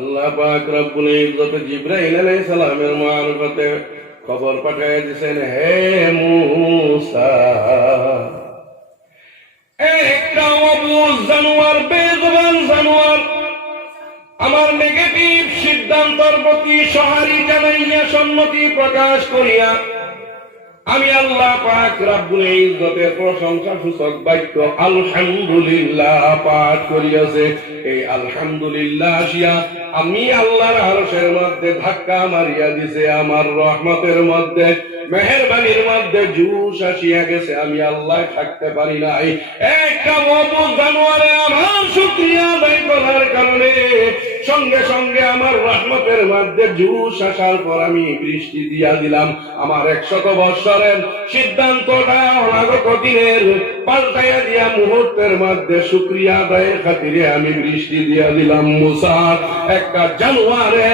আল্লাহ পাক রব্বুল ইজ্জত জিবরাইল আলাইহিস সালামের মারফতে খবর পাঠিয়ে দিয়েছেন, হে মূসা, একটা অবুঝ জানোয়ার, বেজবান জানোয়ার আমার নেগেটিভ সিদ্ধান্তের প্রতি সহারি জানাইয়া সম্মতি প্রকাশ করিয়া আমি আল্লাহ পাক রব্বুল ইজ্জতের প্রশংসা সূচক বাক্য আলহামদুলিল্লাহ পাঠ করিয়াছে। এই আলহামদুলিল্লাহ আসিয়া আমি আল্লাহর আরশের মধ্যে ধাক্কা মারিয়া দিছে, আমার রহমতের মধ্যে মেহেরবানির মধ্যে জুস আসিয়া গেছে, আমি আল্লাহ থাকতে পারি নাই। একটা অবুঝ জানোয়ারে আমার শুকরিয়া আদায় করার কারণে সঙ্গে সঙ্গে আমার রহমতের মধ্যে জুস আসার পর আমি বৃষ্টি দিয়া দিলাম। আমার 100 বৎসরের সিদ্ধান্তটা অনাগত দিনের পাল্টাইয়া দিয়া মুহূর্তের মধ্যে শুকরিয়া আদায়ের খাতিরে আমি বৃষ্টি দিয়া দিলাম। মূসা একটা জানোয়ারে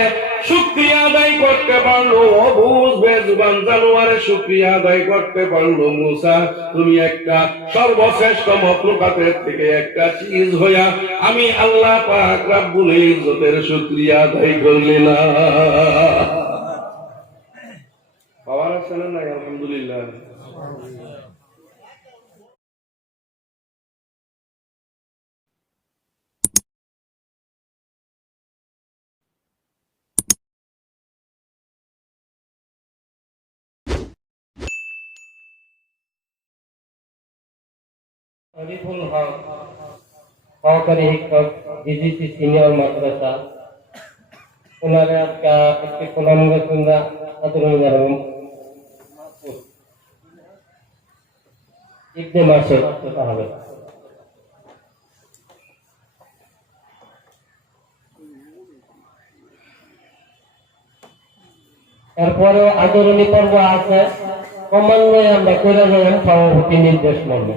শুকরিয়া আদায় করতে পারলো, অবুঝ বেজবান জানোয়ারে শুকরিয়া আদায় করতে পারলো। মূসা তুমি একটা সর্বশ্রেষ্ঠ মখলুকাতের থেকে একটা চিজ হইয়া আমি আল্লাহ পাক রব্বুল ইজ্জতের শুকরিয়া আদায় করলি না। পাওয়ার আছে না নাই? আলহামদুলিল্লাহ। আরিফুল হক সহকারী শিক্ষক, ডিজিসি সিনিয়র মাদ্রাসা, ওনারে আজকে একটি প্রণামঙ্গল সন্ধ্যা আদরণ জানাবেন। ইবনে মাসে হবে। এরপরেও আদরণী পর্ব আছে, ক্রমান্বয়ে আমরা করে যাবেন সভাপতি নির্দেশ মর্মে।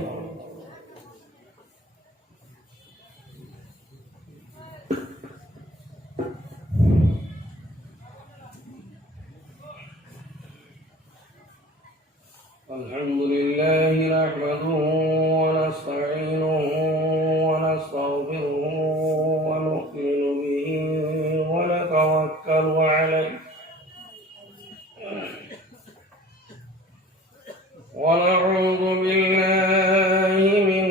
আলহামদুলিল্লাহি নাহমাদুহু ওয়া নাস্তাঈনুহু ওয়া নাস্তাগফিরুহু ওয়া নু'মিনু বিহি ওয়া নাতাওয়াক্কালু আলাইহি ওয়া না'উযু বিল্লাহি মিন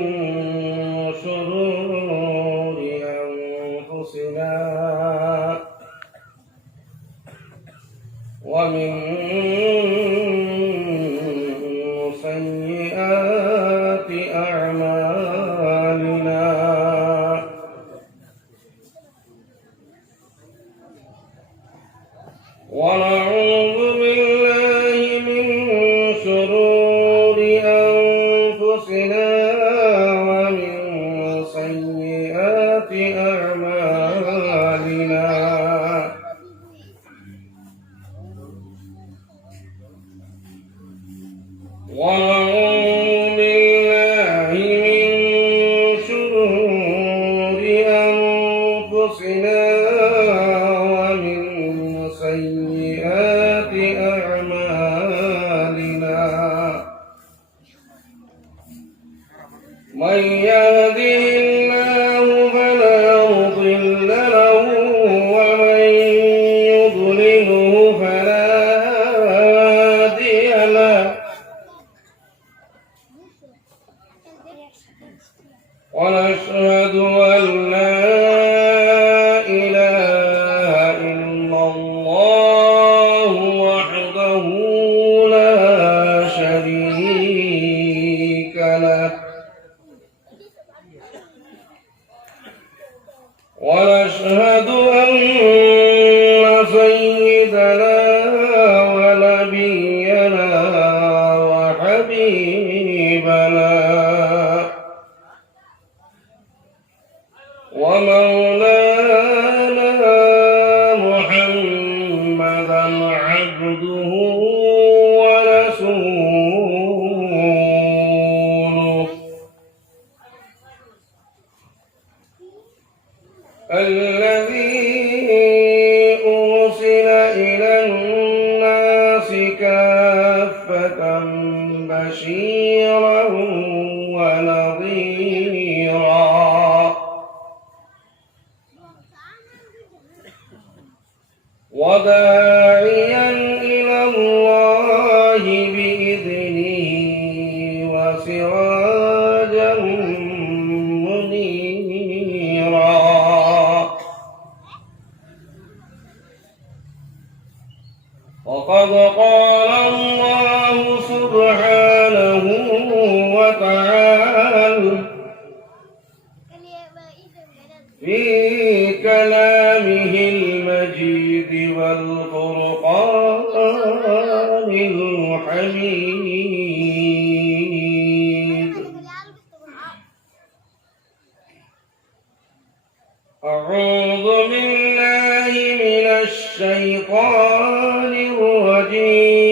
শুরুরি আনফুসিনা ওয়া মিন سيئات أعمالنا ونعوذ بالله من شرور أنفسنا ومن سيئات أعمالنا ونعوذ بالله من شرور أنفسنا ومن سيئات أعمالنا من يهده الله فلا مضل له ومن يضلله فلا هادي له ونشهد أن لا إله إلا الله وحده لا شريك له ونشهد أن سيدنا ونبينا وحبيبنا ومولانا محمدا عبده ورسوله الذي وداعيا إلى الله بإذنه وسراجا منيرا وقد قال الله سبحانه وتعالى في كلامه المجيد والفرقان الحميد أعوذ بالله من الشيطان الرجيم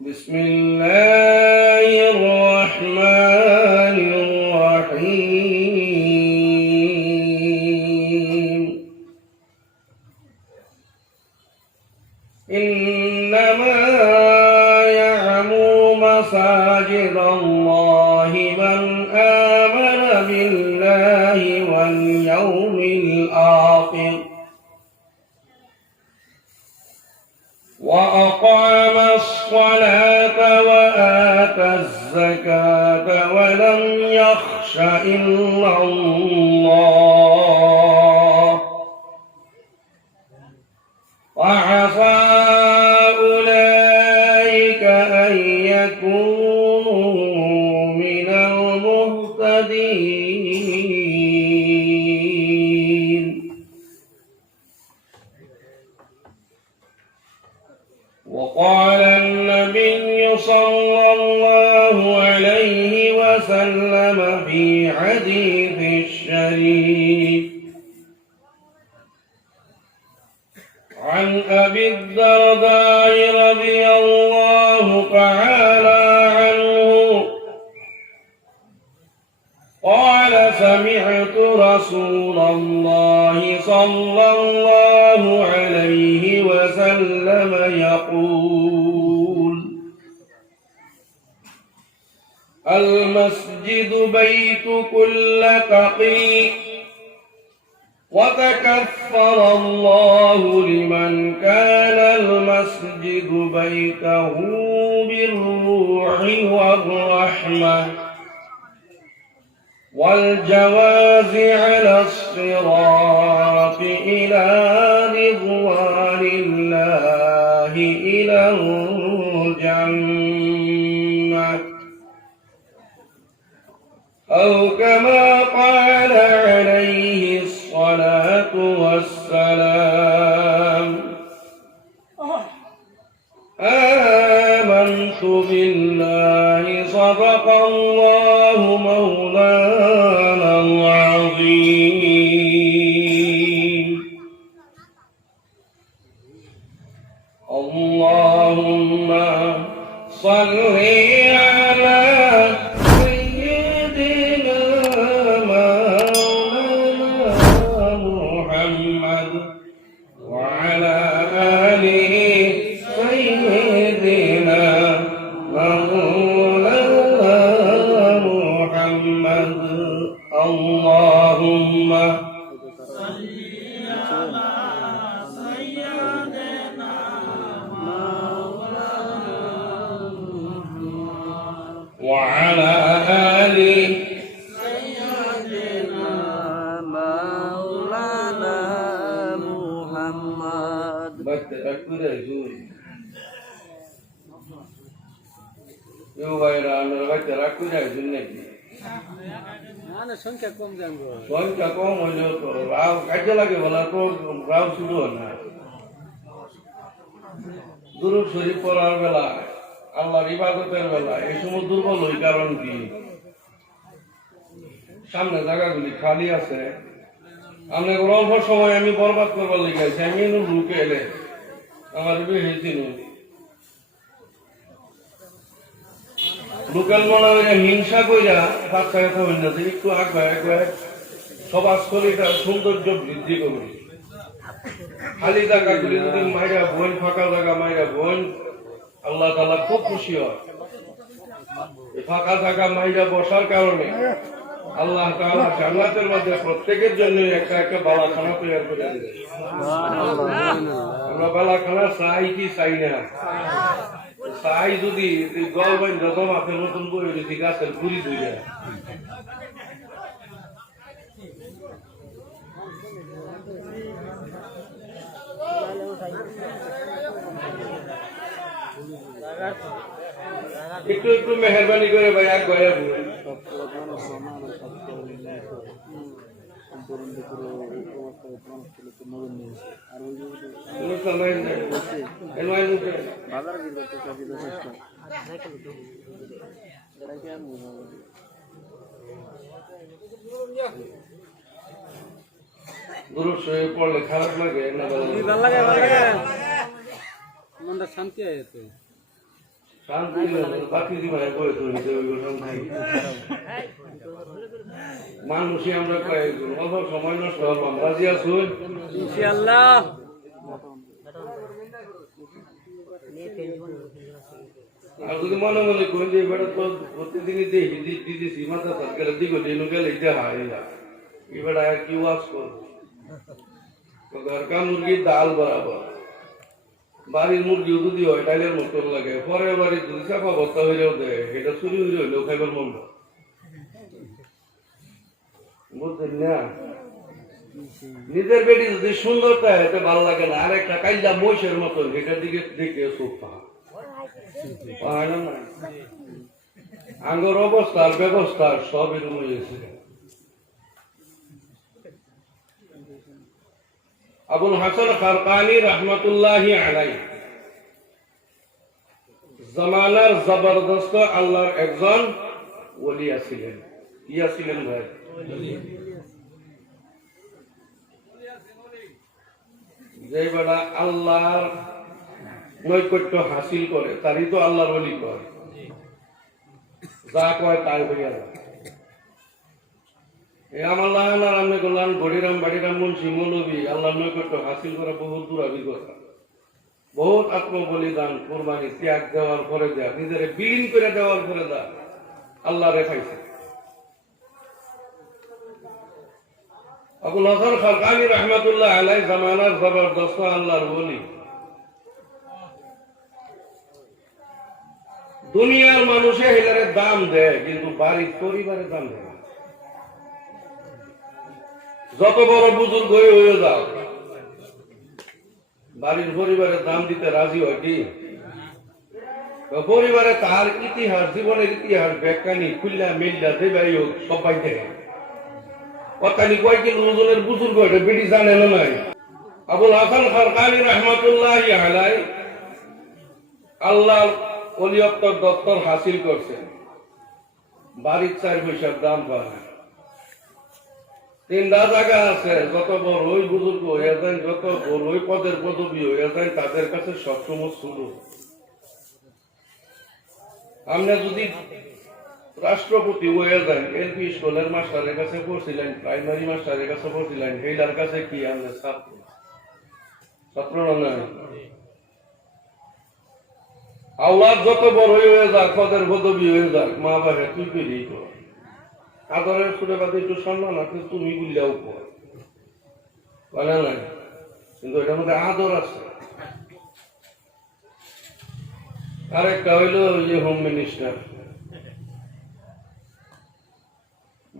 بسم الله الرحمن الرحيم إنما يعمر مساجد الله من آمن بالله واليوم الآخر وأقام الصلاة وآتى الزكاة ولم يخش إلا الله وعسى أولئك أن يكونوا من المهتدين وقال النبي صلى الله عليه وسلم في حديث الشريف عن أبي الدرداء رضي الله تعالى عنه قال سمعت رسول الله صلى الله عليه وسلم يقول المسجد بيت كل تقي وتكفر الله لمن كان المسجد بيته بالروح والرحمة والجواز على الصراط إلى رضوان الله إلى الجنة أو كما قال عليه الصلاة والسلام آمنت بالله صدق الله مولانا العظيم اللهم صل على سيدنا مولانا محمد وعلى آله سيدنا مولانا محمد اللهم وعلى آل سيدنا مولانا محمد সংখ্যা কম জানবো সংখ্যা কম হইলেও তো রাও কাজে লাগে বলা তো রাও শুরু হয় না দুরূদ শরীফ পড়ার বেলা আল্লাহর ইবাদতের বেলা এই সময় দুর্বল হই কারণ কি সামনে জায়গাগুলি খালি আছে আমি অল্প সময় আমি বরবাদ করবার লিখেছি আমি লুকে এলে আমার বেহেছিল লোকাল মনে হয় হিংসা কইরা বাচ্চা কথা হইল একটু একবার সমাজস্থলীটা সৌন্দর্য বৃদ্ধি করবে খালি জায়গাগুলি যদি মাইরা বোন ফাঁকা জায়গা মাইরা বোন আল্লাহ তাআলা খুব খুশি হয় ফাঁকা জায়গা মাইরা বসার কারণে আল্লাহ তাআলা জান্নাতের মধ্যে প্রত্যেকের জন্য একটা একটা বালাখানা তৈরি করে দিবেন। আমরা বালাখানা চাই কি চাই না? চাই যদি গল বাইন যত মাথের মতন বই যদি গাছের ঘুরি ধুয়ে একটু একটু মেহরবানি করে ভাই এক ঘরে গুরু শোয়ে পড়লে খারাপ লাগে না? মনটা শান্তি আছে শান্তি বাকি জীবনে করে তুলতে মানুষই আমরা কয়েকজন অল্প সময় নষ্ট হলাম। রাজি আসুন ইনশাআল্লাহ। আর যদি মনে মনে করেন যে এবার তো প্রতিদিনই দিতেছি মাথা সরকারের দিকে যেন গেলে এবার আর কি ওয়াজ করবো? ঘরকা মুরগির ডাল বরাবর বাড়ির মুরগিও যদি হয় ডালের মতন লাগে, পরের বাড়ি যদি চাপা বস্তা হইলেও দেয়, এটা চুরি হইলে হইলেও খাইবার মন না। বুঝলেন না? নিজের বেটি যদি সুন্দরতা এতে ভালো লাগে না, আর একটা কাইলা মহিষের মতন এটার দিকে দেখে চোখ পায় না। আঙ্গর অবস্থার ব্যবস্থা সব এরকম হয়েছে। আবুল হাসান খারকানি রহমতুল্লাহি আলাইহি জামানার জবরদস্ত আল্লাহর একজন ওলি ছিলেন। কি ছিলেন ভাই? যে বেড়া আল্লাহর নৈকট্য হাসিল করে তারই তো আল্লাহর ওলি কয়, যা কয় তাই হইয়া যায়। আমার লাগান করলাম গড়িরাম বাড়িরাম মুন্সি মৌলবী আল্লাহ নৈকট্য হাসিল করা বহুত দূরাভিজ্ঞতা, বহুত আত্মবলিদান কোরবানি ত্যাগ দেওয়ার পরে দেয়া, নিজের বিলীন করে দেওয়ার পরে দেয়া আল্লাহ রেখাইছে। আবুল হাসান খারকানি রহমতুল্লাহ আলাইহি জামানার জবরদস্ত আল্লাহর ওলি। দুনিয়ার মানুষে হেলারে দাম দেয় কিন্তু বাড়ির পরিবারের দাম দেয়। যত বড় বুজুর্গ হয়ে যাও, বাড়ির পরিবারের দাম দিতে রাজি হয় কি? পরিবারে তার ইতিহাস, জীবনের ইতিহাস ব্যাখ্যানি খুললা মিল্লা দেবাই হোক সবাই দেখে কথানি কয়েকদিন ওজনের বুজুর্গ এটা বেটি জানে না নাই। আবুল হাসান খারকানি রহমতুল্লাহি আলাইহি আল্লাহর ওলিয়ত্বর দপ্তর হাসিল করছেন, বাড়ির 4 পয়সার দাম পায় না। 3টা জায়গা আছে, যত বড় ওই বুজুর্গ হয়ে যায়, যত বড় ওই পদের পদবী হয়ে যায়, তাদের কাছে সবসময় শুরু। আমরা যদি রাষ্ট্রপতি হয়ে যান, এলপি স্কুলের মাস্টারের কাছে পড়ছিলেন, প্রাইমারি মাস্টারের কাছে পড়ছিলেন, এইটার কাছে কি আমরা ছাত্র নয়। আল্লাহ যত বড় হয়ে যাক, পদের পদবী হয়ে যাক, মা বাবা তুই পেরিয়ে কর, আদরের সুরে বাদে একটু সম্মান আছে, তুমি বুঝলেও কর বলে নাই, কিন্তু এটার মধ্যে আদর আছে। আরেকটা হইল যে হোম মিনিস্টার,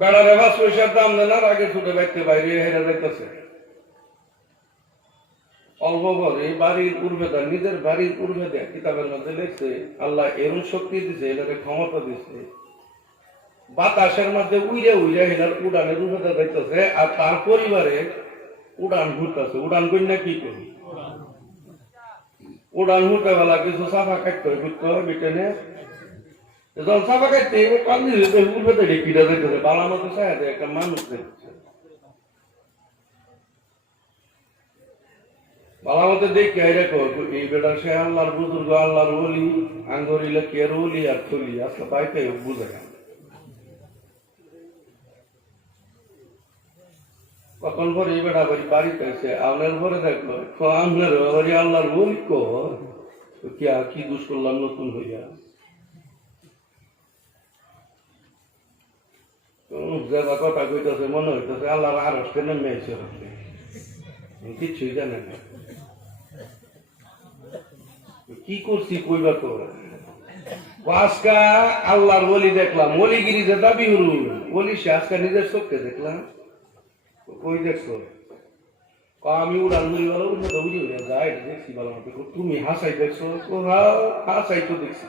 বেড়ারে 5 পয়সার দাম দেন আর আগে ছুটে বাইতে বাইরে হেরে যাইতেছে। অল্প বড় এই বাড়ির উর্বেদা, নিজের বাড়ির উর্বেদা কিতাবের মধ্যে লিখছে আল্লাহ এরম শক্তি দিছে, এটাকে ক্ষমতা দিছে, বাতাসের মধ্যে উইরে উইরে এটার উড়ানের উর্বেদা যাইতেছে, আর তার পরিবারে উড়ান ঘুরতেছে। উড়ান কন্যা কি করি? উড়ান ঘুরতে বেলা কিছু সাফা কাটতে হয়, ঘুরতে হয় বিটেনে, যখন সাফা কাটতে উর্বেদা কিটা যাইতেছে, বালা মতো চায় একটা মানুষ দেখছে, বালা মতো দেখে দেখো এই বেটা সে আল্লাহর বুজুর্গ, আল্লাহর ওলি, আঙ্গরিলা কে রলি আর থলি আসলে পাইতে বুঝে গেল। কখন পরে এই বেটা বাড়ি বাড়িতে এসে আপনার পরে দেখলো আপনার বাড়ি আল্লাহর ওলি কি দুষ করলাম নতুন হইয়া। যে বা কথা কইতেছে মনে হইতেছে আল্লাহর আরশে নেমে এসে কিছুই জানে না কি করছি কইবা তো আজকা আল্লাহর ওলি দেখলাম ওলিগিরি যে দাবি হল ওলি সে আজকা নিজের চোখকে দেখলাম কই দেখছো আমি উড়ান মুড়ি বলো উন্নত বুঝি যাই দেখছি বলো তুমি হাসাই দেখছো হাসাই তো দেখছি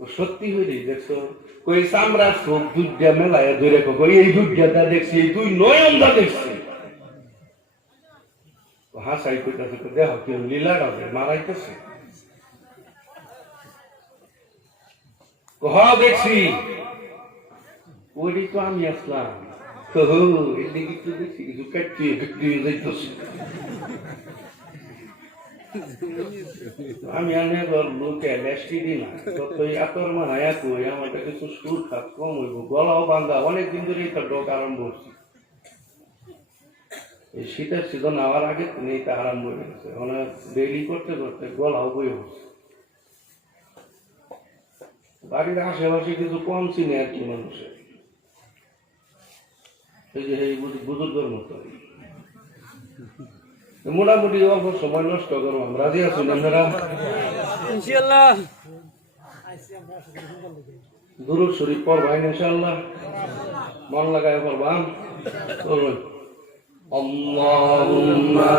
সত্যি হইলি দেখছো কই চামড়ার চোখ দুধটা মেলায় ধরে কই এই দুধটা দেখছি এই দুই নয়নটা দেখছি হাসাই কইতাছে তো দেখো কেউ লীলা রাখে মারাইতেছে দেখছি ওইটাই তো আমি আসলাম এদিকে তো দেখছি কিছু কাটিয়ে কাটিয়ে যাইতেছি আমি আনে লোকে বেশি দিন ততই আতর মানায় কই আমার কিছু সুর খাত কম হইব গলাও বান্ধা অনেকদিন ধরে এটা ডোক আরম্ভ হচ্ছে এই শীতের সিজন আবার আগে এটা আরম্ভ হয়ে গেছে অনেক ডেইলি করতে করতে গলাও বই হচ্ছে বাড়ির আশেপাশে কিছু কম চিনে আর কি মানুষের এই যে এই বুজুর্গের মতো মোটামুটি অল্প সময় নষ্ট করো আমরা রাজি আছি আপনারা ইনশাআল্লাহ দুরূদ শরীফ পড়বেন ইনশাআল্লাহ মন লাগায় পড়বাম চলুন আল্লাহুম্মা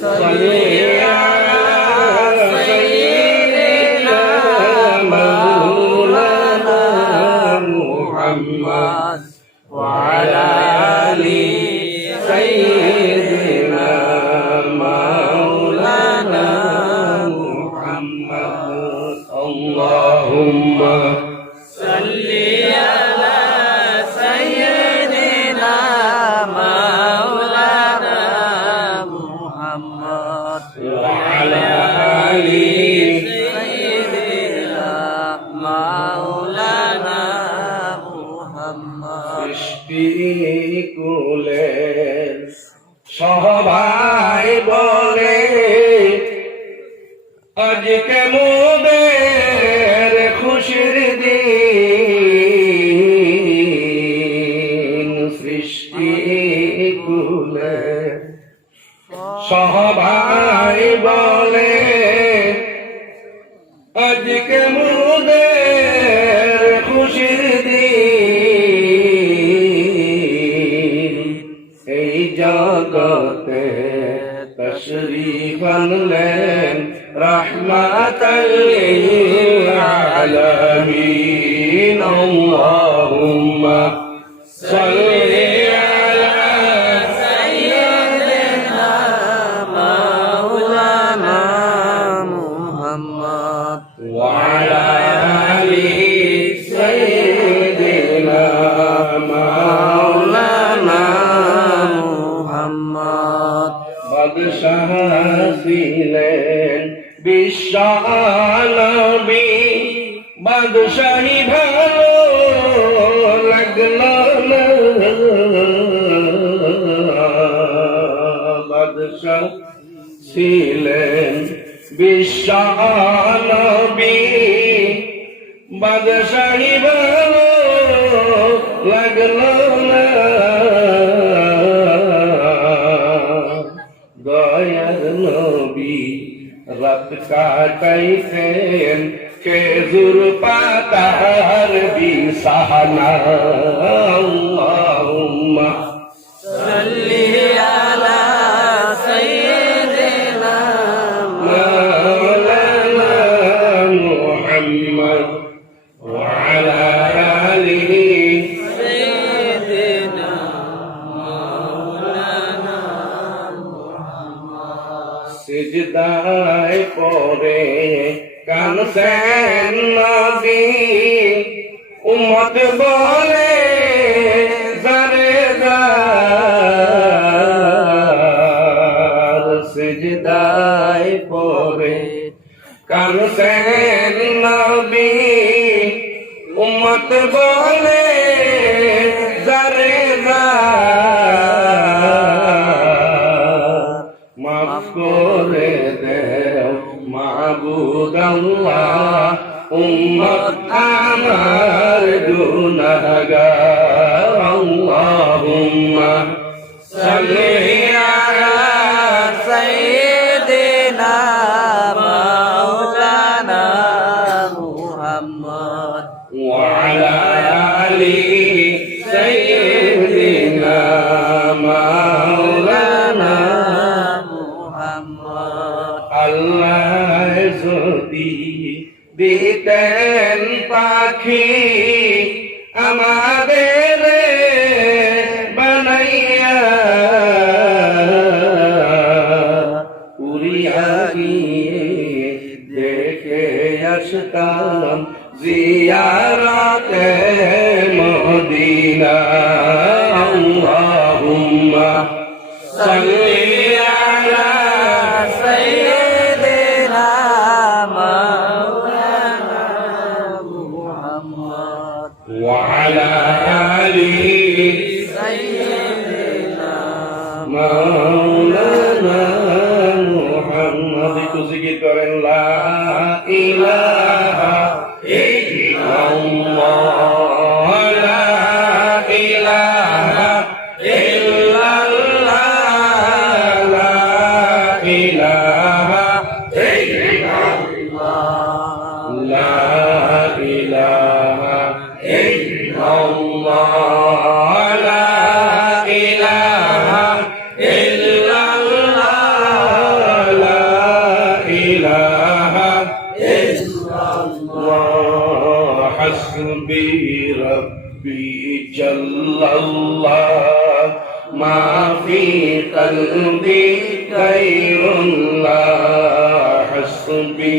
সাল্লি আলা সাইয়্যিদিনা মাওলানা মুহাম্মদ ওয়া আলা আলি সাইয়্যিদিনা মাওলানা মুহাম্মদ আল্লাহুম্মা সাল্লি আলা সাইয়্যিদিনা মাওলানা মুহাম্মদ ওয়া আলা আলি সাইয়্যিদিনা মাওলানা মুহাম্মদ সৃষ্টি কুলের সবাই বলে আজকে মোদের খুশির দিন সৃষ্টি কুলে সবাই বলে আজকে মোদের খুশির দিন এই জগতে তশরীফ আনলেন রাহমাতাল লিল আলামিন আল্লাহুম্মা সাল্লি আলা সাইয়্যিদিনা মাওলানা মুহাম্মদ ওয়া আলা আলি সাইয়্যিদিনা মাওলানা মুহাম্মদ বাদশাহ ছিলেন বিশ্বনবী বাদশাহী ভালো লাগলো না বাদশাহ ছিলেন বিশ্বনবী বাদশাহী ভালো লাগলো না দয়ার নবী রাত কাটাইতেন খেজুর পাতার বিছানা আল্লাহুম্মা সাল্লি আলা সাইয়্যিদিনা মাওলানা মুহাম্মদ ওয়া আলা আলিহি সাইয়্যিদিনা মাওলানা সিজদায় পড়ে কানছেন নবী উম্মত বলে জারে জার সিজদায় পড়ে কানছেন নবী উম্মত বলে জারে জার মাফ করে দেও মাবুদ আল্লাহ উম্মত আমার গুনাহগার আল্লাহুম্মা সাল্লি আলা سيدنا مولانا محمد وعلى آل سيدنا مولانا محمد আল্লাহ যদি দিতেন পাখি আমাদের বানাইয়া উড়িয়া গিয়ে দেখে আসতাম জিয়ারতে মদিনা আল্লাহুম্মা সাল্লি আলা سيدنا مولانا محمد وعلى آل سيدنا مولانا محمد تزكي করেন লা ইলাহা ইল্লাল্লাহ লা ইলাহা ইল্লাল্লাহ লা ইলাহা ইল্লাল্লাহ লা ইলাহা ইল্লাল্লাহ লা ইলাহা ইল্লাল্লাহ লা ইলাহা ইল্লাল্লাহ হাসবি রব্বি জাল্লাল্লাহ মা ফি কলবি গায়রুল্লাহ হাসবি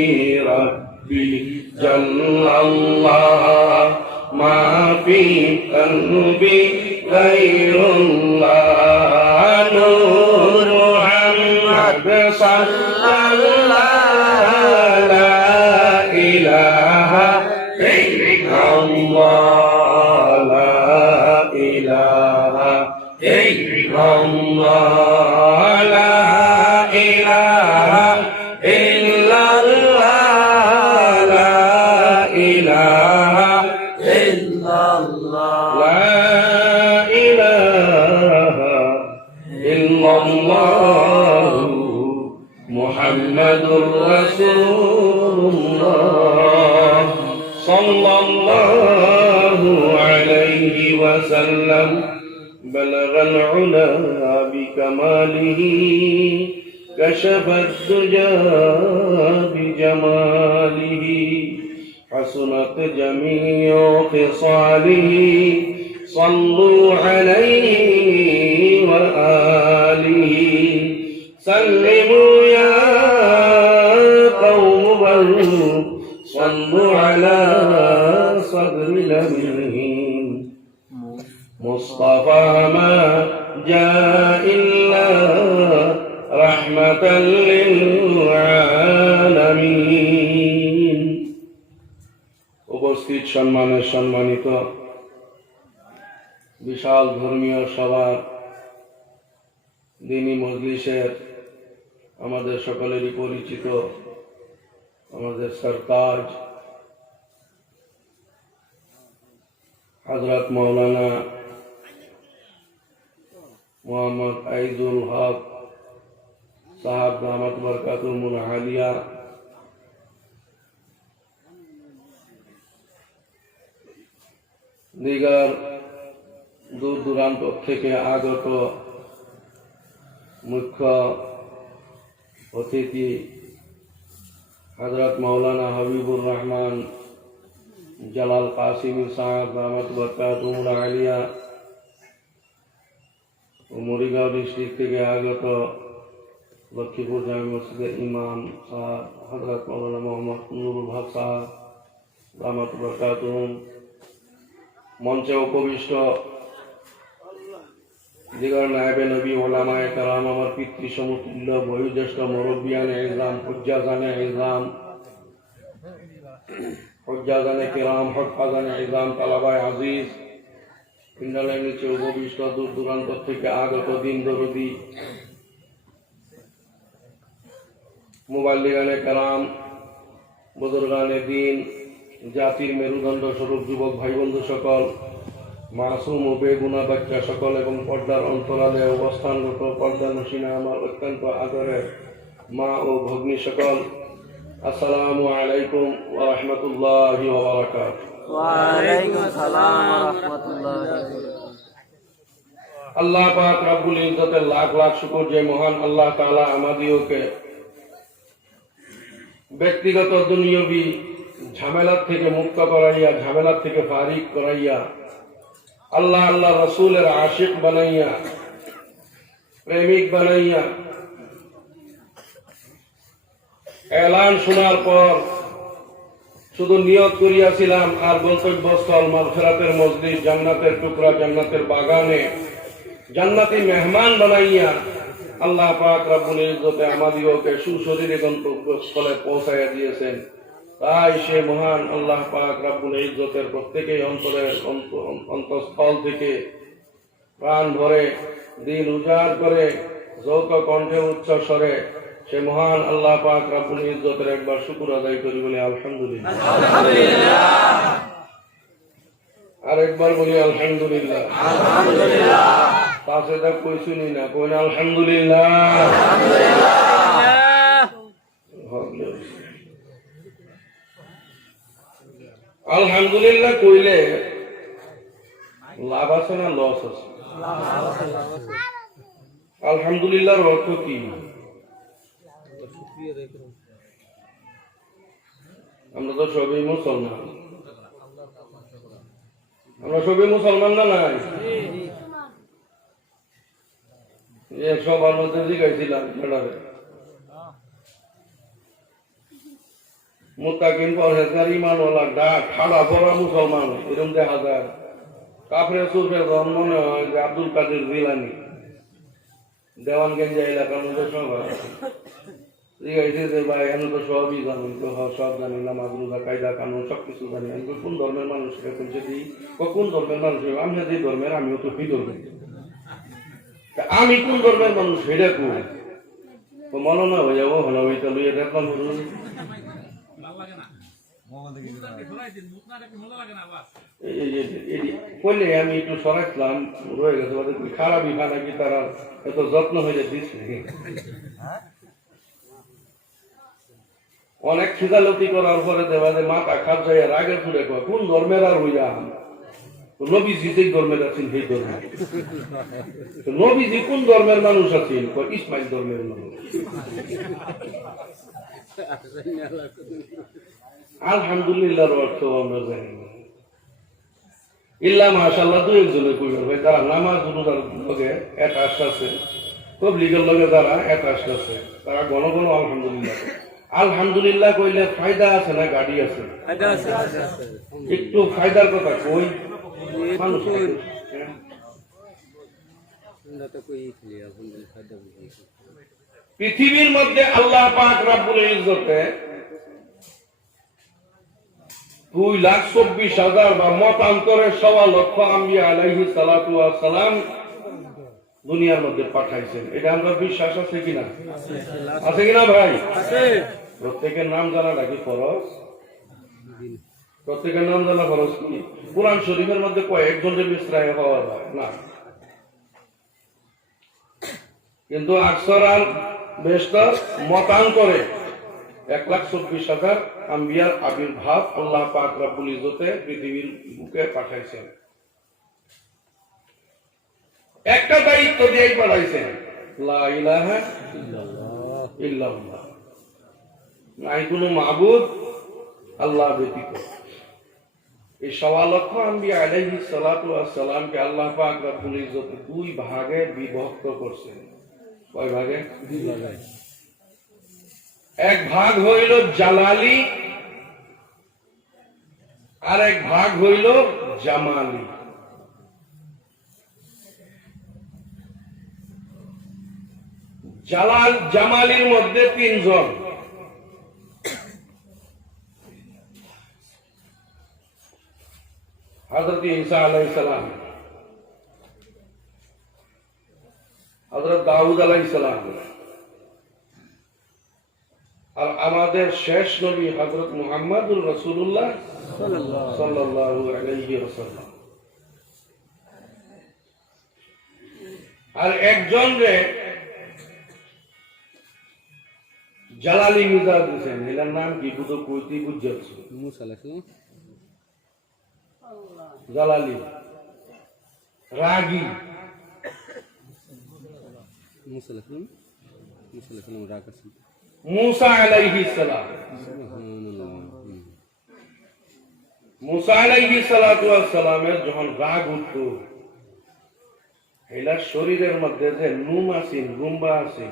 রব্বি জাল্লাল্লাহ মা ফি কলবি গায়রুল্লাহ নূর মুহাম্মদ সাল্লাল্লাহ লা ইলাহা ইল্লাল্লাহ লা ইলাহা ইল্লাল্লাহ লা ইলাহা ইল্লাল্লাহ লা ইলাহা illallah لا إله إلا الله محمد رسول الله صلى الله عليه وسلم بلغ العلا بكماله كشف الدجى بجماله حسنت جميع خصاله صلوا عليه وآله سلموا يا قوم بل صلوا على صدر الأمين مصطفى ما جاء إلا رحمة للعالمين উপস্থিত সম্মানের সম্মানিত বিশাল ধর্মীয় সভার দিনী মজলিসের আমাদের সকলেরই পরিচিত আমাদের সরতাজ হযরত মাওলানা মোহাম্মদ আইজুল হক সাহাব দামাত বরকাতুহুল আলিয়া দিগার দূর দূরান্ত থেকে আগত মুখ্য অতিথি হযরত মাওলানা হাবিবুর রহমান জালাল কাসিমি সাহেব দামাত বরকাতুহুল আলিয়া ও মরিগাঁও ডিস্ট্রিক্ট থেকে আগত লক্ষ্মীপুর জামে মসজিদের ইমাম সাহেব হযরত মাওলানা মোহাম্মদ নুরুল হক সাহেব দামাত বরকাতুহুম, মঞ্চে উপবিষ্ট দিগর নায়েবে নবী ওলামায়ে কেরাম, আমার পিতৃ সমতুল্য বয়োজ্যেষ্ঠ মুরব্বিয়ানে ইসলাম, হুজ্জাজানে ইসলাম, হুজ্জাজানে কিরাম, হক্কাজানে ইসলাম, তালাবায়ে আজিজ, পিন্ডালের নিচে উপবিষ্ট দূর দূরান্ত থেকে আগত দিন দরদি মুবাল্লিগানে কেরাম, বুজুর্গানে দিন, জাতির মেরুদণ্ড স্বরূপ যুবক ভাই বন্ধু সকল, মাসুম ও বেগুনা বাচ্চা সকল এবং পর্দার অন্তরালে অবস্থানগত পর্দানসীনা আমার অত্যন্ত আদরের মা ও ভগ্নী সকল, আসসালামু আলাইকুম ওয়া রাহমাতুল্লাহি ওয়া বারাকাতুহু। ওয়ালাইকুম আসসালাম ওয়া রাহমাতুল্লাহি। আল্লাহ পাক রব্বুল ইজ্জতের লাখ লাখ শুকর যে মহান আল্লাহ তাআলা আমাদিওকে ব্যক্তিগত দুনিয়াবী ঝামেলার থেকে মুক্ত করাইয়া, ঝামেলার থেকে ফারিক করাইয়া, আল্লাহ আল্লাহ রসুলের আশিক বানাইয়া, প্রেমিক বানাইয়া, এলান শোনার পর শুধু নিয়ত করিয়াছিলাম আর গন্তব্যস্থল মাগফিরাতের মজলিস, জান্নাতের টুকরা, জান্নাতের বাগানে জান্নাতি মেহমান বানাইয়া আল্লাহ পাক রব্বুল ইজ্জতে আমাদিওকে সুশরীরে গন্তব্যস্থলে পৌঁছাইয়া দিয়েছেন। তাই সে মহান আল্লাহ পাক রব্বুল ইজ্জতের প্রত্যেকেই অন্তরের অন্তঃস্থল থেকে প্রাণ ভরে, দিল উজাড় করে, যৌক কণ্ঠে উচ্চ স্বরে সে মহান আল্লাহ পাক রব্বুল ইজ্জতের একবার শুকর আদায় করি বলি আলহামদুলিল্লাহ। আর একবার বলি আলহামদুলিল্লাহ। পাশে দেখ কই শুনি না, কই না আলহামদুলিল্লাহ। আলহামদুলিল্লাহ কইলে লাভ আছে না লস আছে? আলহামদুলিল্লাহর অর্থ কি? আমরা তো সবই মুসলমান, আমরা সবই মুসলমান না নাই? সবার মধ্যে জিজ্ঞাসিলাম ম্যাডামে, মুত্তাকিন পরহেজগার ঈমানওয়ালা ডাক ঠাড়া পড়া মুসলমান এরকম দেখা যায়। কাফরে সুফে মনে হয় যে আব্দুল কাদের জিলানী দেওয়ানগঞ্জ এলাকার মধ্যে সবাই জিজ্ঞাসা যে ভাই আমি তো সবই জানি, তো সব জানি, নামাজ রোজা কায়দা কানুন সবকিছু জানি, আমি কোন ধর্মের মানুষ যদি কোন ধর্মের মানুষ, আমি যে ধর্মের আমিও তো সেই ধর্মের, আমি কোন ধর্মের মানুষ সেটা কোন তো মনে না হয়ে যাবো হলো ওইটা লইয়া দেখলাম কইলে আমি একটু সরাইছিলাম রয়ে গেছে, খারাপই খানা কি তারা এত যত্ন হয়ে দিচ্ছে। অনেক খিদালতি করার পরে দেওয়া যে মাথা খাপ যাইয়া রাগে ফুড়ে কয় কোন ধর্মের আর হইয়া নবীজি যে ধর্মের আছেন সেই ধর্মের, নবীজি কোন ধর্মের মানুষ আছেন? ইসমাইল ধর্মের মানুষ। আলহামদুলিল্লাহর অর্থ আমরা জানি না। ইল্লা মাশাআল্লাহ দুই একজনে কইবেন ভাই তারা নামাজ রোজার লগে অ্যাটাচ আছে, তবলিগের লগে যারা অ্যাটাচ আছে তারা ঘন ঘন আলহামদুলিল্লাহ। আলহামদুলিল্লাহ কইলে ফায়দা আছে না গাড়ি আছে? একটু ফায়দার কথা কই। মানুষ পৃথিবীর মধ্যে আল্লাহ পাক রব্বুল ইজ্জতে 2,24,000 বা মতান্তরে 1.25 আম্বিয়া আলাইহিস সালাতু ওয়াস সালাম দুনিয়ার মধ্যে পাঠাইছেন। এটা আমরা বিশ্বাস আছে কিনা? আছে কিনা ভাই? প্রত্যেকের নাম জানাটা কি ফরজ? প্রত্যেকের নাম জানা ফরজ কি? কুরআন শরীফের মধ্যে কয়েকজনের বিশ্রায় হওয়া যায় না, কিন্তু আকসর আর বেশতর মতান্তরে 1,24,000 আম্বিয়ার আবির্ভাব আল্লাহ পাক রব্বুল ইজ্জতে পৃথিবীর বুকে পাঠাইছেন। একটা দায়িত্ব দিয়েই পাঠাইছেন, লা ইলাহা ইল্লাল্লাহ, নাই কোনো মাবুদ আল্লাহ ব্যতীত। এই 1.25 আম্বিয়া আলাইহিস সালাতু ওয়াস সালামকে আল্লাহ পাক রব্বুল ইজ্জতে 2 ভাগে বিভক্ত করছেন। কয় ভাগে? 2 ভাগে। এক ভাগ হইল জালালি আর এক ভাগ হইল জামালি। জালাল জামালির মধ্যে 3 জন, হযরত ঈসা আলাইহিস সালাম, হযরত দাউদ আলাইহিস সালাম, আর আমাদের শেষ নবী হযরত মুহাম্মদুর রাসূলুল্লাহ সাল্লাল্লাহু আলাইহি ওয়াসাল্লাম। আর একজন রে জালালি মিজাজ দিয়েছেন, এটার নাম কি বুঝো কইতে বুঝাচ্ছি, জালালি রাগী। মুসা আলাইহিস সালাম, মুসা আলাইহিস সালাতু ওয়াস সালামের যখন রাগ উঠত, এলার শরীরের মধ্যে যে নুম আছে, গুম্বা আছে,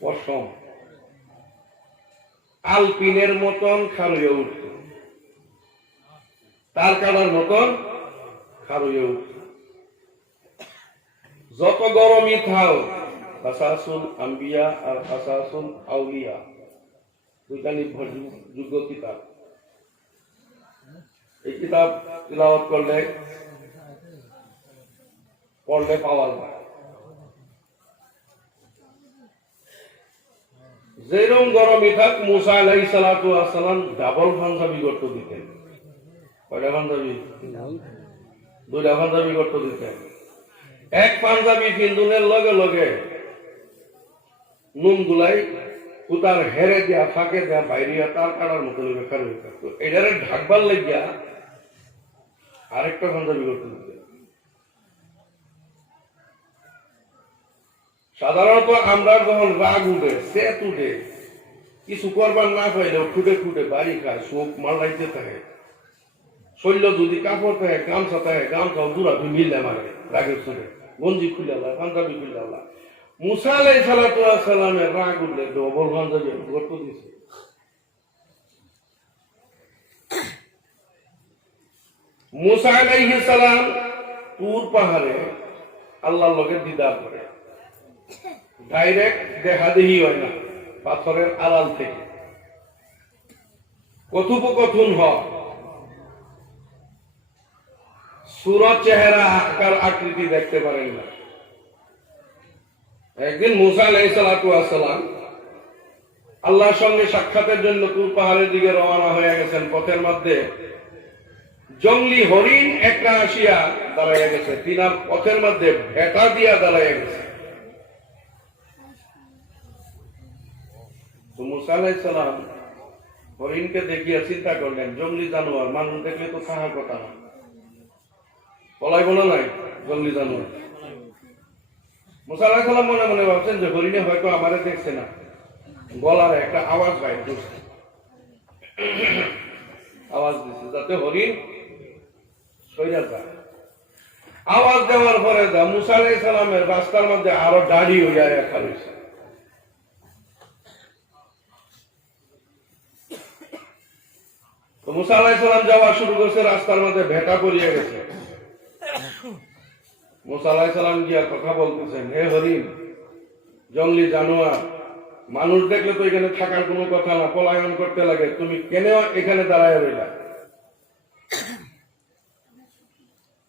পশম আলপিনের মতন খারুয়ে উঠত, তার কালার মতন খারুয়ে উঠত। যত গরমই থাও, কাসাসুল আম্বিয়া আর কাসাসুল আউলিয়া দুইটা নির্ভরযোগ্য কিতাব। এই কিতাব তিলাওয়াত করলে পাওয়া যায়। যেরকম গরমই থাক, মুসা আলাইহিস সালাতু ওয়াস সালাম ডাবল পাঞ্জাবি গর্ত দিতেন। কয়টা পাঞ্জাবি? দুইটা পাঞ্জাবি গর্ত দিতেন। এক পাঞ্জাবি ফিন্দুনের লগে লগে নুন গুলাই উতার হেরে দেয়া, ফাঁকে দেয়া, বাইরিয়া তার কাটার মতো বেকার হয়ে থাকতো। এটারে ঢাকবার লেগিয়া আরেকটা পাঞ্জাবি গর্ত দিতেন। সাধারণত আমরা যখন রাগ উঠে, সেত উঠে, কিছু করবার না পাইলেও খুঁটে খুঁটে বাড়ি খায়, চোখ মারাইতে থাকে। শৈল্য যদি কাপড় থাকে, গামছা থাকে, গামছাও দূরা মিললে মারে রাগের চোখে, গঞ্জি খুলে আল্লাহ, পাঞ্জাবি খুলে আল্লাহ। মুসা আলাইহিস সালাতু ওয়াস সালামের রাগ উঠলে ডবল পাঞ্জাবি গর্ত দিছে। মুসা আলাইহিস সালাম তুর পাহাড়ে আল্লাহর লগে দিদার করে, ডাইরেক্ট দেখা দেখি হয় না, পাথরের আড়াল থেকে কথোপকথন হয়। সূরত, চেহারা, আকার, আকৃতি দেখতে পারেন না। একদিন মুসা আলাইহিস সালাতু ওয়াস সালাম আল্লাহর সঙ্গে সাক্ষাতের জন্য তুর পাহাড়ের দিকে রওনা হয়ে গেছেন। পথের মধ্যে জঙ্গলি হরিণ একটা আসিয়া দাঁড়াইয়া গেছে, তিনার পথের মধ্যে ভেটা দিয়া দাঁড়াইয়া গেছে। তো মুসা আলাইহিস সালাম হরিণকে দেখিয়া চিন্তা করলেন, জঙ্গলি জানোয়ার, মানুষ দেখলে তো থাকার কথা না, পলাই বলা নাই জঙ্গলি জানোয়ার। মুসা আলাইহিস সালাম মনে মনে ভাবছেন যে হরিণে হয়তো আমারে দেখছে না, গলার একটা আওয়াজ বাইর করছে, আওয়াজ দিচ্ছে যাতে হরিণ সইরা যায়। আওয়াজ দেওয়ার পরে মুসা আলাইহিস সালামের রাস্তার মধ্যে আরো দাড়ি হইয়া রাখা হয়েছে। তো মুসা আলাইহিস সালাম যাওয়া শুরু করছে, রাস্তার মধ্যে ভেটা পড়িয়া গেছে। মুসা আলাইহিস সালাম গিয়া কথা বলতেছেন, হে হরিণ, জঙ্গলি জানোয়ার, মানুষ দেখলে তো এখানে থাকার কোনো কথা না, পলায়ন করতে লাগে, তুমি কেন এখানে দাঁড়ায় রইলা?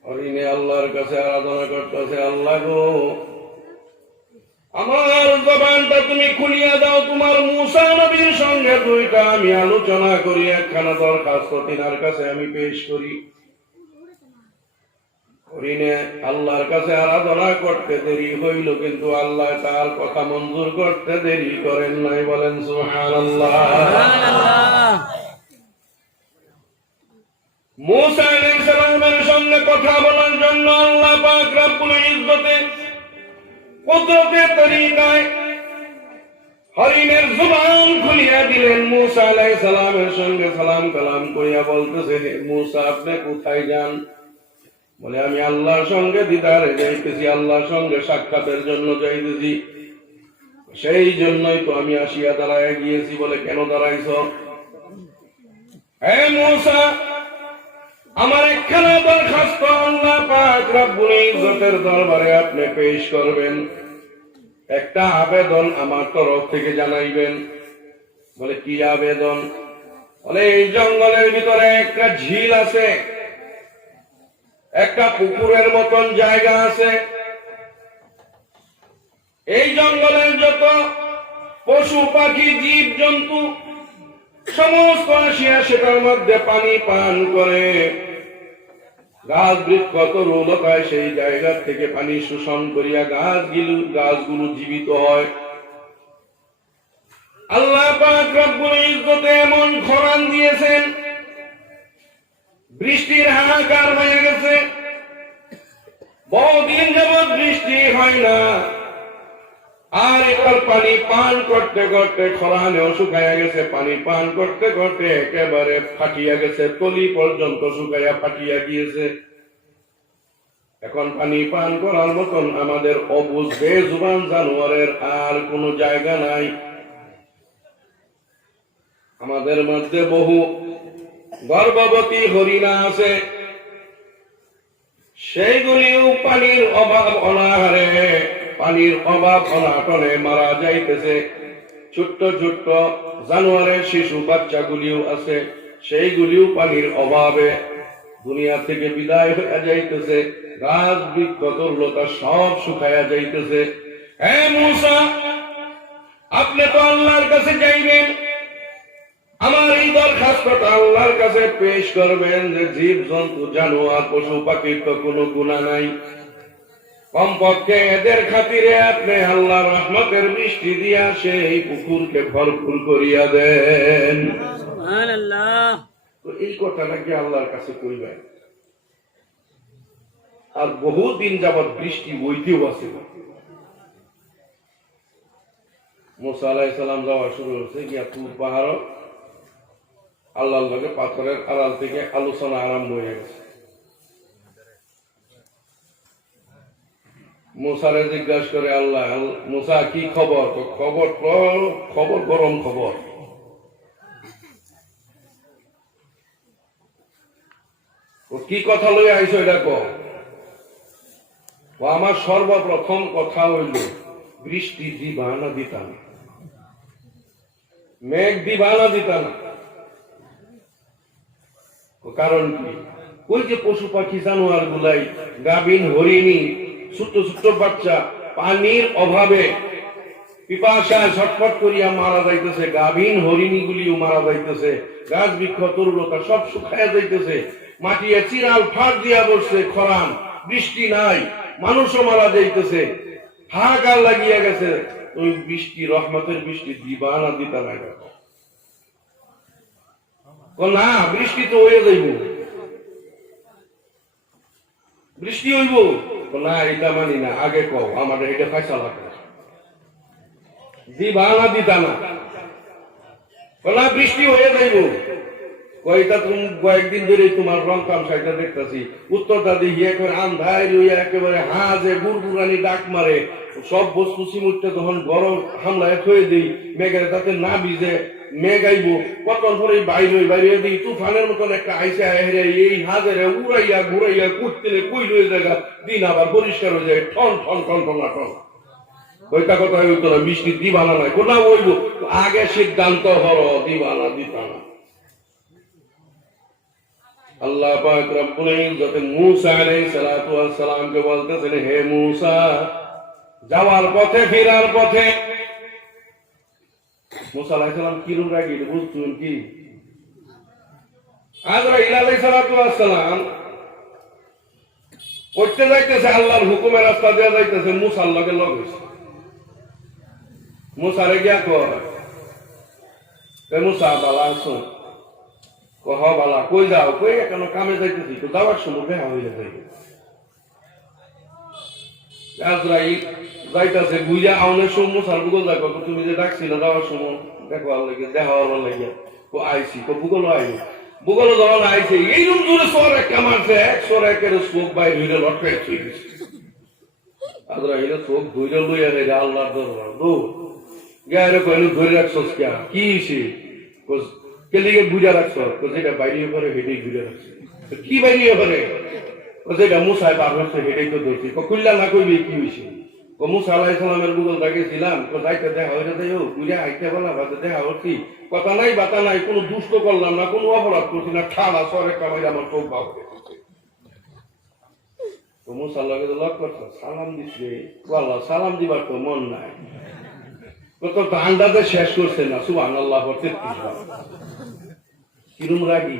হরিণে আল্লাহর কাছে আরাধনা করতেছে, আল্লাহ গো, আমার জবানটা তুমি খুলিয়া দাও, তোমার মুসা নবীর সঙ্গে দুইটা আমি আলোচনা করি, একখানা দরখাস্ত তিনার কাছে আমি পেশ করি। হরিণে আল্লাহর কাছে আরাধনা করতে দেরি হইল, কিন্তু আল্লাহ তার কথা মঞ্জুর করতে দেরি করেন নাই। বলেন সুবহানাল্লাহ। মুসা আলাইহিস সালামের সঙ্গে কথা বলার জন্য আল্লাহ পাক রব্বুল ইজ্জতে কুদরতের তরিকায় হরিণের জবান খুলিয়া দিলেন। মুসা আলাইহিস সালামের সঙ্গে সালাম কালাম করিয়া বলতেছে, মুসা আপনি কোথায় যান? বলে আমি আল্লাহর সঙ্গে দিদারে যাইতেছি, আল্লাহর সঙ্গে সাক্ষাতের জন্য যাইতেছি, সেই জন্যই তো আমি আসিয়া দাঁড়ায় গিয়েছি। বলে কেন দাঁড়াইছ? হে মুসা, আমার একখানা দরখাস্ত আল্লাহ পাক রব্বুল ইজ্জতের দরবারে আপনি পেশ করবেন, একটা আবেদন আমার তরফ থেকে জানাইবেন। বলে কি আবেদন? বলে এই জঙ্গলের ভিতরে একটা ঝিল আছে, একটা পুকুরের মতন জায়গা আছে, এই জঙ্গলের যত পশু পাখি জীব জন্তু সমস্ত আসিয়া সেটার মধ্যে পানি পান করে। গাছ বৃক্ষ তরুলতায় সেই জায়গা থেকে পানি শোষণ করিয়া গাছগুলো জীবিত হয়। আল্লাহ পাক রব্বুল ইজ্জত এমন খরান দিয়েছেন, বৃষ্টির হাহাকার হয়ে গেছে। বহুদিন যাবৎ বৃষ্টি হয় না, আর এবার পানি পান করতে করতে খরানেও শুকাইয়া গেছে। পানি পান করতে করতে একেবারে ফাটিয়া গেছে, তলি পর্যন্ত শুকাইয়া ফাটিয়া গিয়েছে। এখন পানি পান করার মতন আমাদের অবুঝ বেজুবান জানোয়ারের আর কোনো জায়গা নাই। আমাদের মধ্যে বহু গর্ভবতী হরিণা আছে, সেইগুলিও পানির অভাব অনাহারে, পানির অভাব অনাটনে মারা যাইতেছে। ছোট্ট ছোট্ট জানোয়ারের শিশু বাচ্চাগুলিও আছে, সেইগুলিও পানির অভাবে দুনিয়া থেকে বিদায় হয়ে যাইতেছে। গাছ বৃক্ষ তরুলতা সব শুকাইয়া যাইতেছে। হে মূসা, আপনি তো আল্লাহর কাছে যাইবেন, আমার এই দরখাস্তটা আল্লাহর কাছে পেশ করবেন যে জীব জন্তু জানোয়ার পশু পাখির তো কোনো গুনাহ নাই, কমপক্ষে এদের খাতিরে আপনি আল্লাহর রহমতের বৃষ্টি দিয়া সেই পুকুরকে ভরপুর করিয়া দেন। সুবহানাল্লাহ। তো এই কথাটা কি আল্লাহর কাছে কইবেন? আর বহুদিন যাবৎ বৃষ্টি বইতেও আছে। মুসা আলাইহিস সালাম যাওয়া শুরু হয়েছে গিয়া তুর পাহাড়, আল্লাহর লগে পাথরের আড়াল থেকে আলোচনা আরম্ভ হয়ে গেছে। মুসারে জিজ্ঞাসা করে আল্লাহ, মুসা কি খবর? খবর খবর গরম খবর। কি কথা লই আইছো এটা কো? আমার সর্বপ্রথম কথা হইল বৃষ্টি দিবা না দিতা না, মেঘ দিবা না দিতা না। কারণ কি? ওই যে পশু পাখি জানোয়ার গুলাই, গাভীন হরিণী, ছোট্ট ছোট্ট বাচ্চা পানির অভাবে পিপাসায় ছটফট করিয়া মারা যাইতেছে, গাভীন হরিণী গুলিও মারা যাইতেছে, গাছ বৃক্ষ তরুলতা সব শুকাইয়া যাইতেছে, মাটিয়ে চিরাল ফাট দিয়া বসছে, খরান, বৃষ্টি নাই, মানুষও মারা যাইতেছে, হাহাকার লাগিয়া গেছে। ওই বৃষ্টি, রহমতের বৃষ্টি দিবা না দিতা না? না, বৃষ্টি তো হয়ে যাইব, বৃষ্টি হইব না, এটা মানি না। আগে কও, আমাদের এটা ফয়সালা করো, দিবা না দিতা না? না, বৃষ্টি হয়ে যাইব। কয়টা তুমি কয়েকদিন ধরে তোমার রং তামসাইটা দেখতেছি, উত্তরটা দিয়ে আন্ধায় রইয়া একেবারে হাজে গুড়গুড়ানি ডাক মারে, সব বস্তু সিমুটটা তখন বড় হামলায় থয়ে দিই, মেঘের তাতে না ভিজে মেঘ আইব, কতক্ষণ পরে বাইরে দিই তুফানের মতন একটা আইসে আহেরে এই হাজারে উড়াইয়া ঘুরাইয়া কুটতে কই লয়ে জায়গা দিন আবার পরিষ্কার হয়ে যায়, ঠন ঠন ঠন ঠন ঠন। ওইটা কথা হইতো না, বৃষ্টি দিবানা নাই, কোথাও হইব। আগে সিদ্ধান্ত হলো দিবানা দিতা না। আল্লাহ পাক রব্বুল ইজ্জত মূসা আলাইহিস সালাতু ওয়াস সালামকে বলতেছেন, হে মূসা, যাওয়ার পথে ফেরার পথে। মূসা আলাইহিস সালাম কিরম রাগি বুঝছেন কি? আজরাইল আলাইহিস সালাতু ওয়াস সালাম করতে যাইতেছে, আল্লাহর হুকুমের রাস্তা দিয়ে যাইতেছে, মূসার লগে লগ হইছে। মূসারে গিয়া কয়, হে মূসা, বালা আছো? কহ বালা, কই যাও? কই কেন কামে যাইতেছি, তো যাওয়ার সময় দেখা হইলে যাইবে। আজরাইল যাইতেছে, বুঝা আউনের সময় মূসার বুগল দেখো, তুমি যে ডাকছিল যাওয়ার সময় দেখো লাগে, দেখা হওয়ার লাগে আইসি, তো বুগল আইনি। বুগল যখন আইছে, এইরকম জোরে সর একটা মারছে, এক সর একের চোখ বাইরে হইলে লটকাই থই গেছে। আজরাইল চোখ ধৈর্য লইয়া রে আল্লাহর দরবার দৌড় গায়ে কইল, ধরে রাখছস কে? কি সে কেলিকে বুঝা রাখছ? যেটা বাইরে করে হেঁটেই বুঝা রাখছে। কি বাইরে করে? যেটা মুসায় বার হচ্ছে হেঁটেই তো ধরছি। কইলা না কইবে কি হয়েছে? মূসা আলাইহিস সালামের গুগল ডাকেছিলাম, যাইতে দেখা হয়ে যাই, ও বুঝা আইতে বলা ভাতে দেখা হচ্ছি, কথা নাই বাতা নাই, কোনো দুষ্ট করলাম না, কোনো অপরাধ করছি না, ঠাড়া সরে কামাই আমার চোখ বাবু। তো মূসার লগে লক করছ, সালাম দিচ্ছে, আল্লাহ সালাম দিবার তো মন নাই, তো আন্দাজে শেষ করছে না, সুবহানাল্লাহ 33 বার। কিরম রাগি।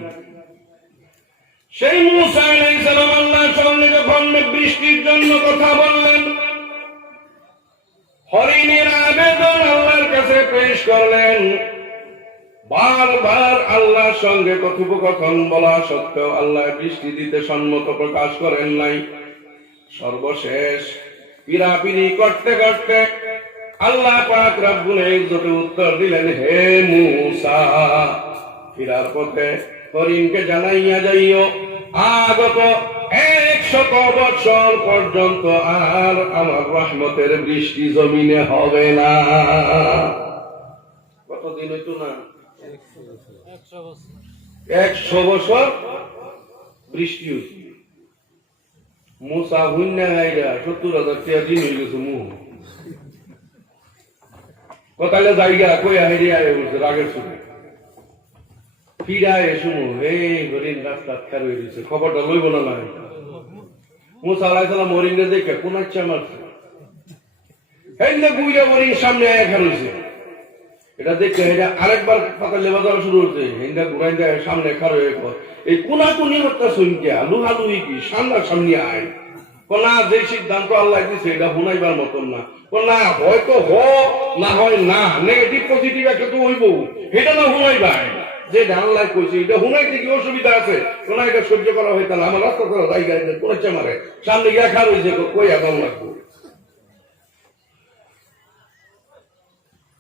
সেই মূসা আলাইহিস সালাম আল্লাহর সামনে যখন বৃষ্টির জন্য কথা বললেন, হরিণের আবেদন আল্লাহর কাছে পেশ করলেন। বারবার আল্লাহর সঙ্গে কথোপকথন বলা সত্ত্বেও আল্লাহ বৃষ্টি দিতে সম্মত প্রকাশ করেন নাই। সর্বশেষ পিরাপিরি করতে করতে আল্লাহ পাক রব্বুল ইজ্জতে উত্তর দিলেন, হে মূসা, ফিরার পথে হরিণকে জানাইয়া যাইও আগত 100 বছর পর্যন্ত আর আমার রহমতের বৃষ্টি জমিনে হবে না। কতদিন হইতো না? 100 বছর বৃষ্টি হইত। মূসা হুন্না গাইরা 70,000 টাকা দিন হয়ে গেছে। কোথায় জায়গা কই হাইরিয়া বলছে রাগের শুনে ফিরায় শুনো, এই হরিণ রাস্তা খের হয়ে দিচ্ছে, খবরটা লইব না। নাই মূসা আলাইহিস সালাম হরিণে দেখে কোন ইচ্ছা মারছে, হেন্দে গুইরা হরিণ সামনে আয়া খের হইছে। এটা দেখে এটা আরেকবার পাতা লেবা দেওয়া শুরু হচ্ছে, হেন্দা ঘুরাই দেয় সামনে খের হয়ে এই কোনাকুনি হত্যা শুনকিয়া লুহালুহি কি সামনাসামনি আয়। কোনা যে সিদ্ধান্ত আল্লাহ দিচ্ছে এটা হুনাইবার মতন না। না হয়তো হোক না হয় না, নেগেটিভ পজিটিভ একটা তো হইব, এটা না হুনাইবার যে আল্লাহ কইছে এটা হুনাইতে কি অসুবিধা আছে? কোন এটা সহ্য করা হয় তাহলে আমার রাস্তা করা জায়গা কোন ইচ্ছা মারে সামনে গিয়া খার হয়েছে কই এখন লাগবো।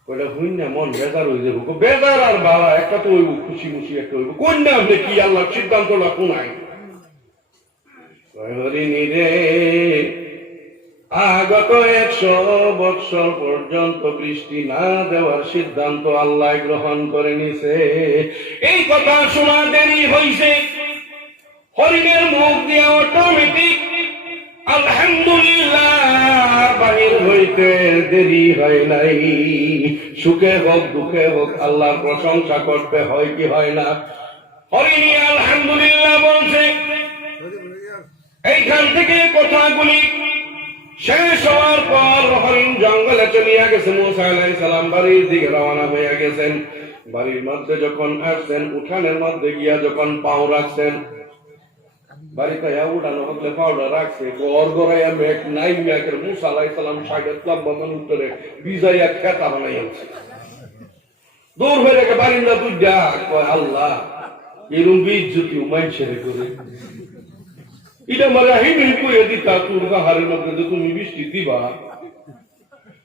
ওইটা হইন না মন বেজার হয়ে যাবো, বেজার আর বাবা একটা তো হইব, খুশি খুশি একটা হইব। কোন না আপনি কি আল্লাহ সিদ্ধান্তটা কোনাই হরিণী রে আগত 100 বৎসর পর্যন্ত বৃষ্টি না দেওয়ার সিদ্ধান্ত আল্লাহ গ্রহণ করে নিছে। এই কথা শোনা দেরি হইছে, হরিণের মুখ দিয়ে অটোমেটিক আলহামদুলিল্লাহ বাহির হইতে দেরি হয় নাই। সুখে হোক দুঃখে হোক আল্লাহর প্রশংসা করতে হয় কি হয় না? হরিণী আলহামদুলিল্লাহ বলছে। এইখান থেকে কথাগুলি শেষ হওয়ার পর হরিণ জঙ্গলে চলিয়া গেছে। মূসা আলাইহিস সালাম বাড়ির দিকে রওনা হইয়া গেছেন। বাড়ির মধ্যে যখন আসছেন, উঠানের মধ্যে গিয়া যখন পাও রাখছেন, বাড়িতে উঠানো হলে পাউডার রাখছে, ঘর গড়াইয়া মেঘ নাই মেঘের মূসা আলাইহিস সালাম সাইডের ক্লাব মতন উত্তরে বিজাইয়া খেতা বানাই আনছে। দূর হয়ে রেখে বারিন্দা তুই ডাক কয় আল্লাহ এরম বিজ্জতি মানুষের করে এটা মারে হিমিল কইয়া দিতা তোর গাহারের মধ্যে যে তুমি বৃষ্টি দিবা।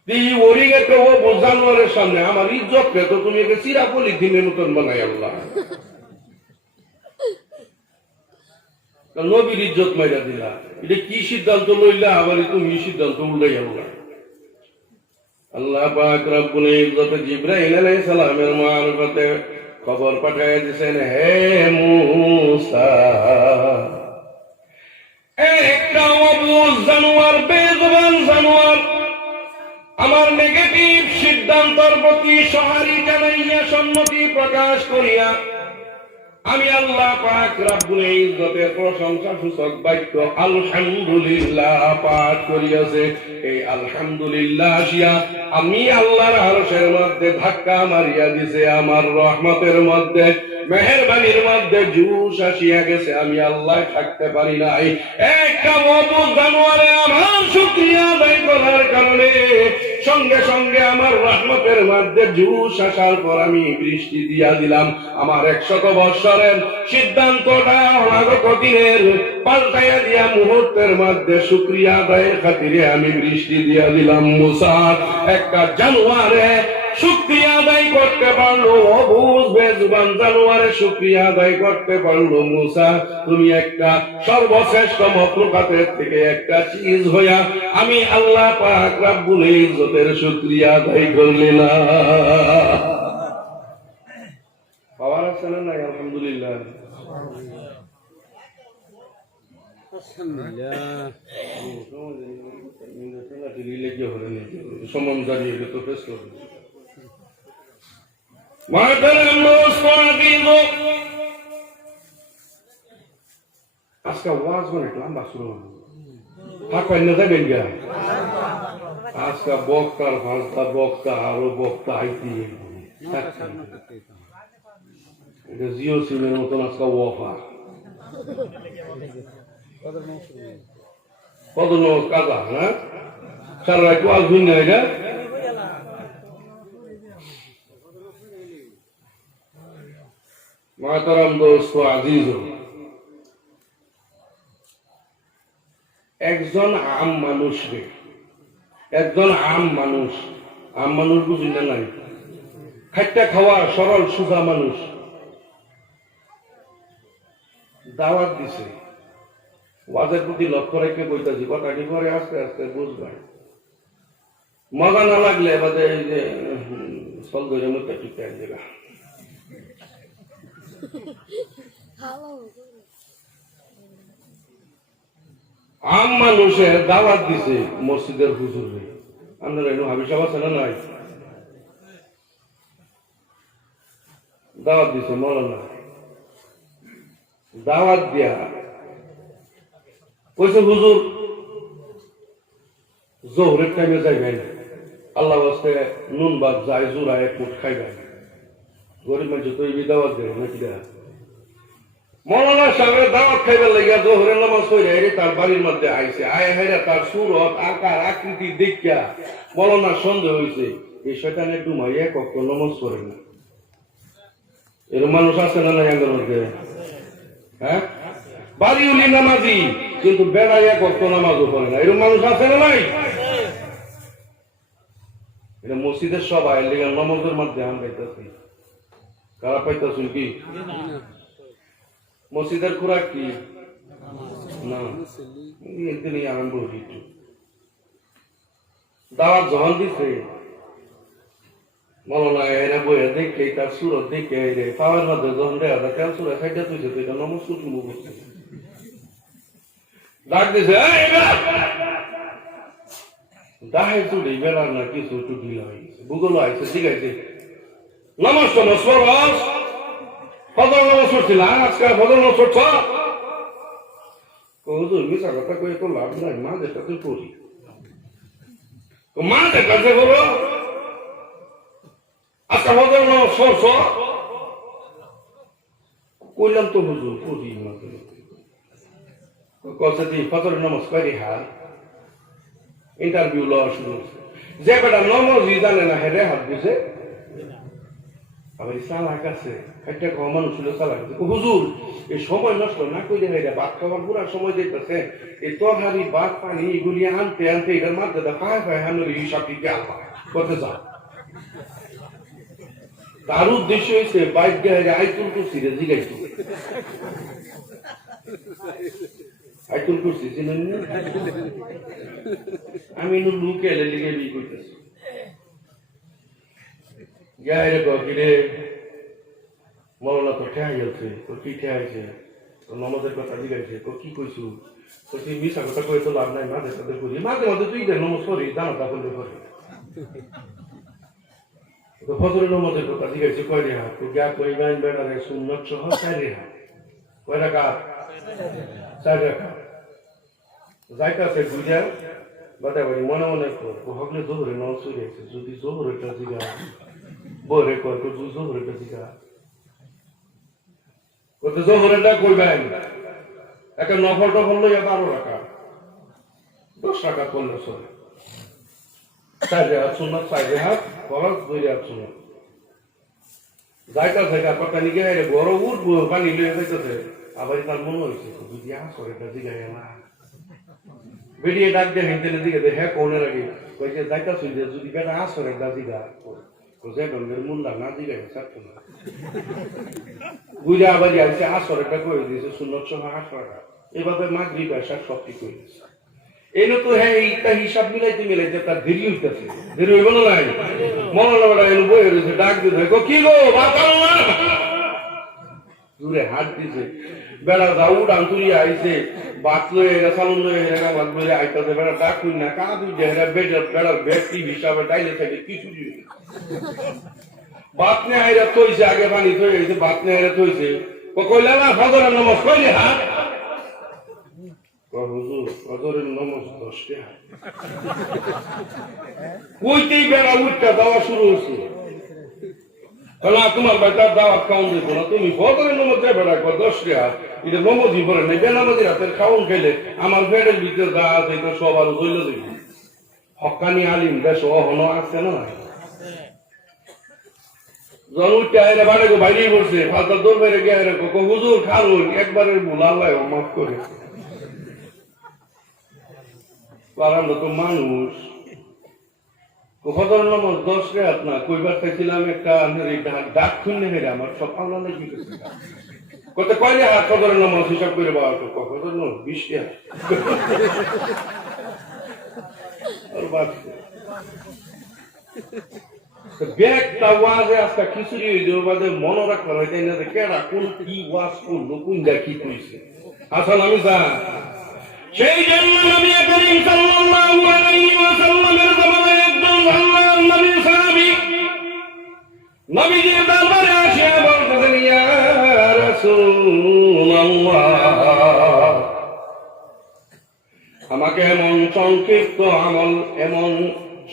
এই ওরিং একটা ও জানোয়ারের সামনে আমার ইজ্জত পেতো তুমি একে চিরা পলিথিনের মতন বানাই আল্লাহ। নবীর ইজ্জত মাইরা দিলা, এটা কি সিদ্ধান্ত লইলা? আবার তুমি সিদ্ধান্ত উল্টাই আল্লাহ। আল্লাহ পাক রব্বুল ইজ্জত জিবরাইল আলাইহিস সালামের মারফতে খবর পাঠাইয়া দিয়েছেন, হে মূসা একটা অবুঝ জানোয়ার, বেজবান জানোয়ার আমার নেগেটিভ সিদ্ধান্তের প্রতি সহারি জানাইয়া সম্মতি প্রকাশ করিয়া আমি আল্লাহ পাক রব্বুল ইজ্জতের প্রশংসা সূচক বাক্য আলহামদুলিল্লাহ পাঠ করিয়াছে। এই আলহামদুলিল্লাহ আসিয়া আমি আল্লাহর আরশের মধ্যে ধাক্কা মারিয়া দিছে, আমার রহমতের মধ্যে মেহেরবানির মধ্যে জুস আসিয়া গেছে, আমি আল্লাহ থাকতে পারি নাই। একটা অবুঝ জানোয়ারে আমার শুকরিয়া আদায় করার কারণে সঙ্গে সঙ্গে আমার রহমতের মধ্যে জুস আসার পর আমি বৃষ্টি দিয়া দিলাম। আমার 100 বৎসরের সিদ্ধান্তটা অনাগত দিনের পাল্টাইয়া দিয়া মুহূর্তের মধ্যে শুকরিয়া আদায়ের খাতিরে আমি বৃষ্টি দিয়া দিলাম। মূসা একটা জানোয়ারে শুকরিয়া আদায় করতে পারলো, অবুঝ বেজবান জানোয়ারে শুকরিয়া আদায় করতে পারলো। মূসা তুমি একটা সর্বশ্রেষ্ঠ মখলুকাতের থেকে একটা চিজ হইয়া আমি আল্লাহ পাক রব্বুল ইজ্জতের শুকরিয়া আদায় করলি না। পাওয়ার আছে না নাই? আলহামদুলিল্লাহ। সম্মান জানিয়ে তো পেশ করবে আজকে ওয়াজ অনেক লম্বা শুরু হল। যাবেন গা আজকে বক্তার ফাঁসটা বক্তা আরো বক্তা আইতি এটা জিও সিমের মতন আজকে অফার কত লোক কাজা না সারা একটু আসবেন না এটা মাতারাম দোস্ত আজিজ একজন আম মানুষ রে আম মানুষ বুঝুন না নাই খাইটা খাওয়া সরল সুজা মানুষ দাওয়াত দিছে ওয়াজের প্রতি লক্ষ্য রেখে বইতাছি কথাটি পরে আস্তে আস্তে বুঝবেন মজা না লাগলে এবারে এই যে সলগরের মধ্যে টিকে জায়গা আম মানুষের দাওয়াত দিছে মসজিদের হুজুরে আপনারা এনে হাবি সাহেব আছে না নাই দাওয়াত দিছে মৌলানা দাওয়াত দিয়া কইছে হুজুর জোহরের টাইমে যাইবেন আল্লাহ বাস্তে নুন ভাত যায় জোড়া এক মুঠ খাইবেন গরিব মানুষ তো এই দাওয়াত দেয় নাকি মৌলানা সাহেবের দাওয়াত খাইবার লাগিয়া জোহরের নামাজ হইরে তার বাড়ির মধ্যে আইছে আয় হাইরা তার সুরত আকার আকৃতি দেখিয়া মৌলানার সন্দেহ হয়েছে এই শয়তানে ডুমাইয়া কখন নমাজ করে না এরকম মানুষ আছে না নাই আমাদের মধ্যে হ্যাঁ বাড়ি উলি নামাজি কিন্তু বেড়াইয়া কখন নামাজও করে না এরকম মানুষ আছে না নাই এটা মসজিদের সবাই লেগে নমাজের মধ্যে আম পাইতেছি কারা পাইতেছেন কি মসজিদের খোরাক কি না এদিনই আরম্ভ হইত দাওয়াত যখন দিছে মৌলানা এরা বইয়া দেখে তার সুরত দেখে রে পাওয়ার মধ্যে যখন দেয়া কেন সুরা খাইতে তুইছে তুই এটা নমস্কার শুরু করছে ডাক দিছে দাহে চুড়ি বেড়ার না কিছু একটু ঢিলা হয়ে গেছে ভূগোল আইছে ঠিক আছে নমস্কার ফজর নামাজ পড়ছিল আজকাল ফজর নামাজ পড়ছ হুজুর মিশা কথা কয়ে তো লাভ নাই মা যেটা তুই পড়ি মা যেটা করো আজকাল ফজর নামাজ পড়ছ কইলাম তো হুজুর পড়ি না কছে দি ফজর নামাজ পড়ি হার ইন্টারভিউ লওয়া শুরু যে বেটা নামাজই জানে না হেরে হাত দিছে আবার চালাক আছে একটা খাওয়া মানুষ ছিল চালাক হুজুর এই সময় নষ্ট না করে এটা ভাত খাওয়ার পুরা সময় দিতেছে এই তরকারি ভাত পানি এগুলি আনতে আনতে এটার মাধ্যমে পায় পায় হানোর হিসাব দিকে আলবা করতে যাও তার উদ্দেশ্য হয়েছে বাইক গেলে আইতুল কুরসি রে জিগাইতো আইতুল কুরসি চিনেন না আমি লুকে এলে লিগে বিয়ে করতেছি গায়ে গিরে মৌলানা তো ঠেয়া গেছে তো কি ঠেয়াইছে নমাজের কথা জিগাইছে তো কি কইছু তো তুই মিশা কথা কই তো লাভ নাই মাঝে সাথে করি মাঝে মাঝে তুই দেখ নমাজ করি জানাটা করলে করি তো ফজরের নমাজের কথা জিগাইছে কয় রে হাত তো গা কই বাইন বেড়ারে সুন্নত সহ 4 রে হাত কয় রাকাত 4 রাকাত যাইতাছে বুঝা বাদা বাড়ি মনে মনে কর হগলে জোহরে নামাজ পড়ে আছে যদি জোহরেটা জিগা বরে কয় তো জোহরেটা জিগা কত জোহরেটা কইবেন একটা নফল টফল লইয়া 12 রাখা 10 টাকা করলে চলে 4 হাত সুন্নাত 4 হাত ফরজ 2 হাত সুন্নাত যাইতা থেকে কথা নিকে আইলে বড় উঠবো পানি লইয়া যাইতেছে আবার তার মনে হইছে যদি আসরেটা জিগা না বেরিয়ে ডাক দিয়ে হেঁটে দিকে হ্যাঁ কোনের আগে কইছে যাইতা শুই যে যদি বেটা আসরেটা জিগা কোজে গঙ্গের মুন্ডা না জিগা ছাড়তো না বুঝে আবার আইছে আসরেটা কই দিয়েছে সুন্নত সহ 8 টাকা এভাবে মাগরিব এসা সব ঠিক হয়ে গেছে এনে তো হ্যাঁ এইটা হিসাব মিলাইতে তার দেরি হইতেছে দেরি হইব না নাই মনে বড় এনে বই রয়েছে ডাক দিয়ে কি গো বাতাল না দূরে হাত দিছে বেড়া যাও ডান্তুরি আইছে বাত লয়ে এরা সালুন লয়ে এরা বাত বলে আইতাছে বেড়া ডাক কই না কা দুই জেরা বেড়া ব্যক্তি হিসাবে ডাইলে থাকে কিছু দিই বাত নে আইরা কইছে আগে পানি কই গেছে বাত নে আইরা কইছে কইলা না ফজরের নামাজ কইলে হ্যাঁ হুজুর ফজরের নামাজ 10 টাকা কইতেই বেড়া উঠটা দেওয়া শুরু হইছে না তোমার বাড়িতে দাওয়াত খাওয়ান দিব না, তুমি বদরের নমজ যাই বেড়া 10 টাকা এটা নমজই পড়ে নাই, বেনামাজির হাতের খাওয়ান খাইলে আমার পেটের ভিতরে যা আছে এটা সব আরো চল দেবে। হকানি আলিম দেশ অহন আছে না, জনুটা এরা বাড়ি বাইরেই পড়ছে, ফালতা দৌড় বাইরে গিয়ে হুজুর খালুন একবারের ভুল আল্লাহ মাফ করে। আমরা তো মানুষ, ফজর নামাজ 10 রাত না কইবার চাইছিলাম একটা ডাক খুললে হেরে আমার সব আল্লাহ নাকি কত কয়লে হাত ফজর নামাজ হিসাব করে বাবা তো ফজর নামাজ 20 টাকা আর বাকি ব্যাগটা ওয়াজে আজকে খিচুড়ি হইল বাদে মনে রাখতে হয় তাই না, কেডা কোন কি ওয়াজ করলো কোনটা কি কইছে। আসলে আমি যা সেই জন্য নবী করিম সাল্লাল্লাহু আলাইহি ওয়াসাল্লামের জামানায় একজন আল্লাহর নবী সাহাবী নবীজির দরবারে আসিয়া বলতেছেন, ইয়া রাসূলুল্লাহ, আমাকে এমন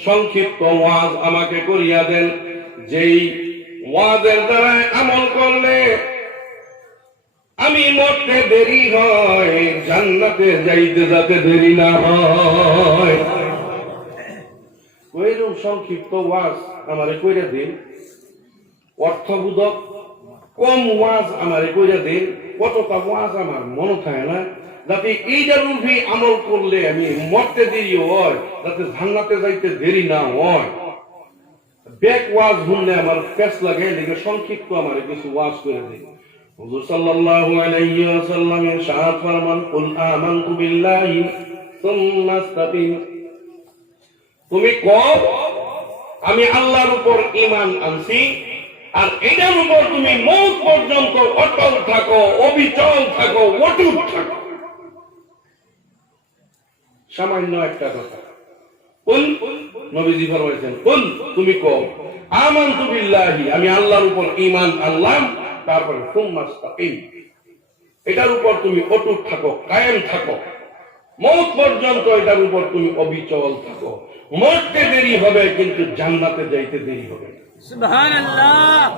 সংক্ষিপ্ত ওয়াজ আমাকে করিয়া দেন, যেই ওয়াজের দ্বারা আমল করলে আমি মরতে দেরি হয়, জান্নাতে যাইতে যাতে দেরি না হয়। ওইরকম সংক্ষিপ্ত ওয়াজ আমারে কইরা দিন, অর্থবোধক কম ওয়াজ আমারে কইরা দিন, কতটা ওয়াজ আমার মনে থাকে না, যাতে এইটার উপরে আমল করলে আমি মরতে দেরি হয়, যাতে জান্নাতে যাইতে দেরি না হয়। ব্যাক ওয়াজ শুনলে আমার পেস লাগে, লিখে সংক্ষিপ্ত আমারে কিছু ওয়াজ করে দিন। হুজুর সাল্লাল্লাহু আলাইহি ওয়াসাল্লাম ইরশাদ ফরমান, কুল আমানতু বিল্লাহি সুম্মা ইসতাকিম, তুমি কও আমি আল্লাহর উপর ঈমান আনছি, আর এটার উপর তুমি মওত পর্যন্ত অটল থাকো, অবিচল থাকো, অটুট থাকো। সামান্য একটা কথা, কুল নবীজি ফরমাইছেন, কুল তুমি কও আমানতু বিল্লাহি, আমি আল্লাহর উপর ঈমান আনলাম, তারপরে সুম্মা ইসতাকিম, এটার উপর তুমি অটুট থাকো, কায়েম থাকো, মওত পর্যন্ত এটার উপর তুমি অবিচল থাকো। মরতে দেরি হবে কিন্তু জান্নাতে যাইতে দেরি হবে না। সুবহানাল্লাহ।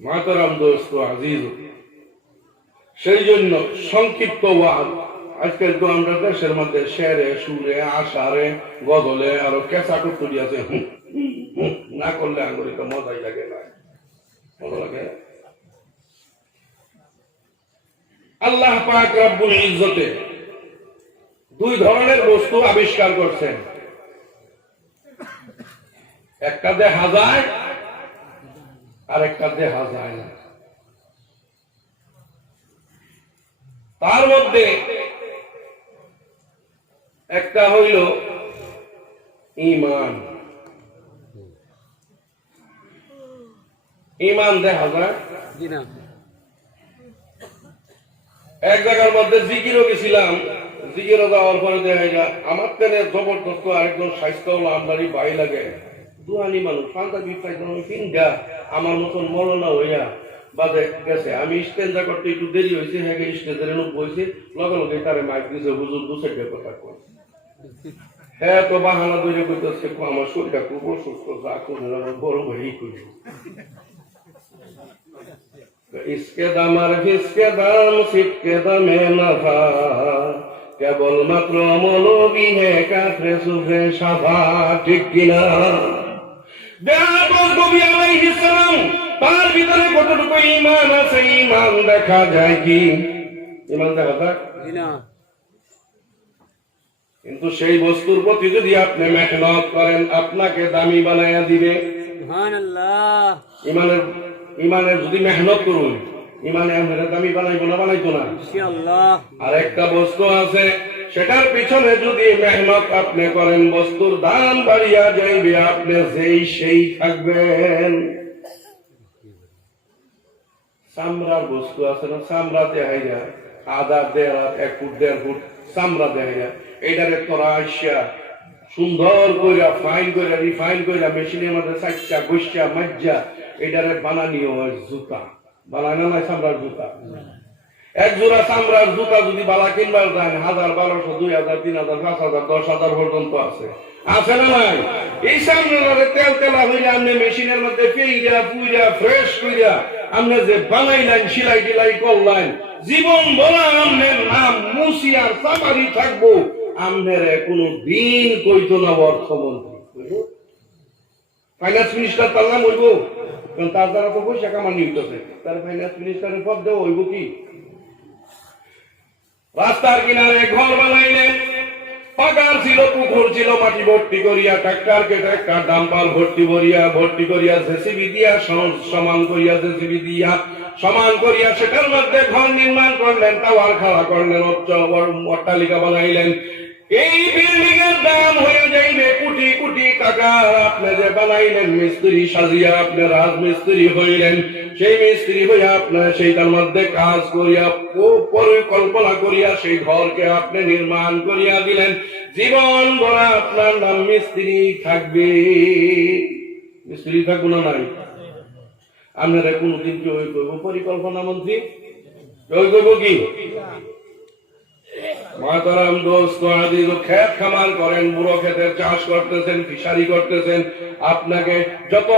মাতারাম দোস্ত আজিজ, সেই জন্য সংক্ষিপ্ত ওয়াজ আজকাল তো আমরা দেশের মধ্যে শেরে সুরে আশারে গজলে আরো কেঁচা টুকটুরি আছে, না করলে আঙুরি তো মজাই লাগে না, মজা লাগে। আল্লাহ পাক রব্বুল ইজ্জতে দুই ধরনের বস্তু আবিষ্কার করছেন, একটা দেখা যায় আর একটা দেখা যায় না। তার মধ্যে একটা হইল ঈমান। ঈমান দেখা যায়, এক জায়গার মধ্যে জিকিরও গেছিলাম, জিকিরও যাওয়ার পরে দেখা যায় আমার তেনে জবরদস্ত আরেকজন স্বাস্থ্য হলো আমদারি বাই লাগে, দুহানি মানুষ পাঞ্জাবি পাইজা আমার মতন মরনা হইয়া বাজে গেছে। আমি স্টেঞ্জা করতে একটু দেরি হয়েছে, হ্যাঁ স্টেজের বইছে, লগে লগে তারে মাইক দিয়েছে, হুজুর দু সাইডে কথা কয়। হ্যাঁ তো বাহানা ধরে কইতেছে আমার শরীরটা খুব অসুস্থ, যা করে বড় ভাই করি इसके दाम और किसके दाम सिक्के दामे नफा, কেবলমাত্র মৌলবী হে কাফরে সুফরে সাফা, ঠিক কিনা? কবি আলাইহিস সালাম তার ভিতরে কতটুকু ঈমান আছে, ঈমান দেখা যায় কি? ঈমান দেখা যায় না, কিন্তু সেই বস্তুর প্রতি যদি আপনি মেহনত করেন আপনাকে দামি বানায়া দিবে। সুবহানাল্লাহ। ইমানের যদি মেহনত করুন, ইমানে আমরা দামি বানাইবো না, বানাইতো না ইনশাআল্লাহ। আর একটা বস্তু আছে, সেটার পিছনে যদি মেহনত আপনি করেন বস্তুর দাম বাড়িয়া যাইবে, আপনি সেই থাকবেন। চামড়ার বস্তু আছে না, চামড়া দেখাই যায় আধা 1.5 ফুট 1.5 ফুট চামড়া দেখা যায়, এইটারে তোরা আসিয়া সুন্দর কইরা ফাইন কইরা রিফাইন কইরা মেশিনের মধ্যে চাইচা গোসা মাজা এটারে বানানিও হয় জুতা, বানায় না চামড়ার জুতা। এক জোড়া চামড়ার জুতা যদি বালা কিনবার যায় 1000, 1200, 2000, 3000, 5000, 10,000 পর্যন্ত আছে না নাই? এই চামড়ারে তেল তেলা হইলে আপনি মেশিনের মধ্যে পেইরা পুইরা ফ্রেশ কইরা আপনি যে বানাইলেন, সিলাই টিলাই করলেন, জীবন বলা আপনার নাম মুসি আর চামারি থাকবো, আপনার কোনো দিন কইতো না অর্থমন্ত্রী, ফাইন্যান্স মিনিস্টার তার নাম হইব, কারণ তার দ্বারা তো পয়সা কামানি হইতেছে, তার ফাইন্যান্স মিনিস্টারের পদ দেওয়া হইব কি? রাস্তার কিনারে ঘর বানাইলেন, পাকার ছিল, পুকুর ছিল, মাটি ভর্তি করিয়া ট্রাক্টরকে ট্রাক্টর, ডাম্পার ভর্তি করিয়া জেসিবি দিয়া সমান করিয়া জেসিবি দিয়া সমান করিয়া সেটার মধ্যে ঘর নির্মাণ করলেন, টাওয়ার খাড়া করলেন, অট্টালিকা বানাইলেন। এই বিল্ডিং এর দাম হয়ে যাইবে কোটি কোটি টাকা। আপনি যে বানাইলেন মিস্ত্রি সাজিয়া, আপনি রাজমিস্ত্রি হইলেন, সেই মিস্ত্রি হইয়া আপনার সেইটার মধ্যে কাজ করিয়া পরিকল্পনা করিয়া সেই ঘরকে আপনি নির্মাণ করিয়া দিলেন। জীবন ভরা আপনার নাম মিস্ত্রি থাকবে, মিস্ত্রি থাকবো না নাই? আপনারা কোনদিন কেউ করবো পরিকল্পনা মন্ত্রী? কেউ করবো কি? মাতারাম দোস্ত আদিজ, ক্ষেত খামার করেন, বুড়ো ক্ষেতের চাষ করতেছেন, ফিশারি করতেছেন, আপনাকে যত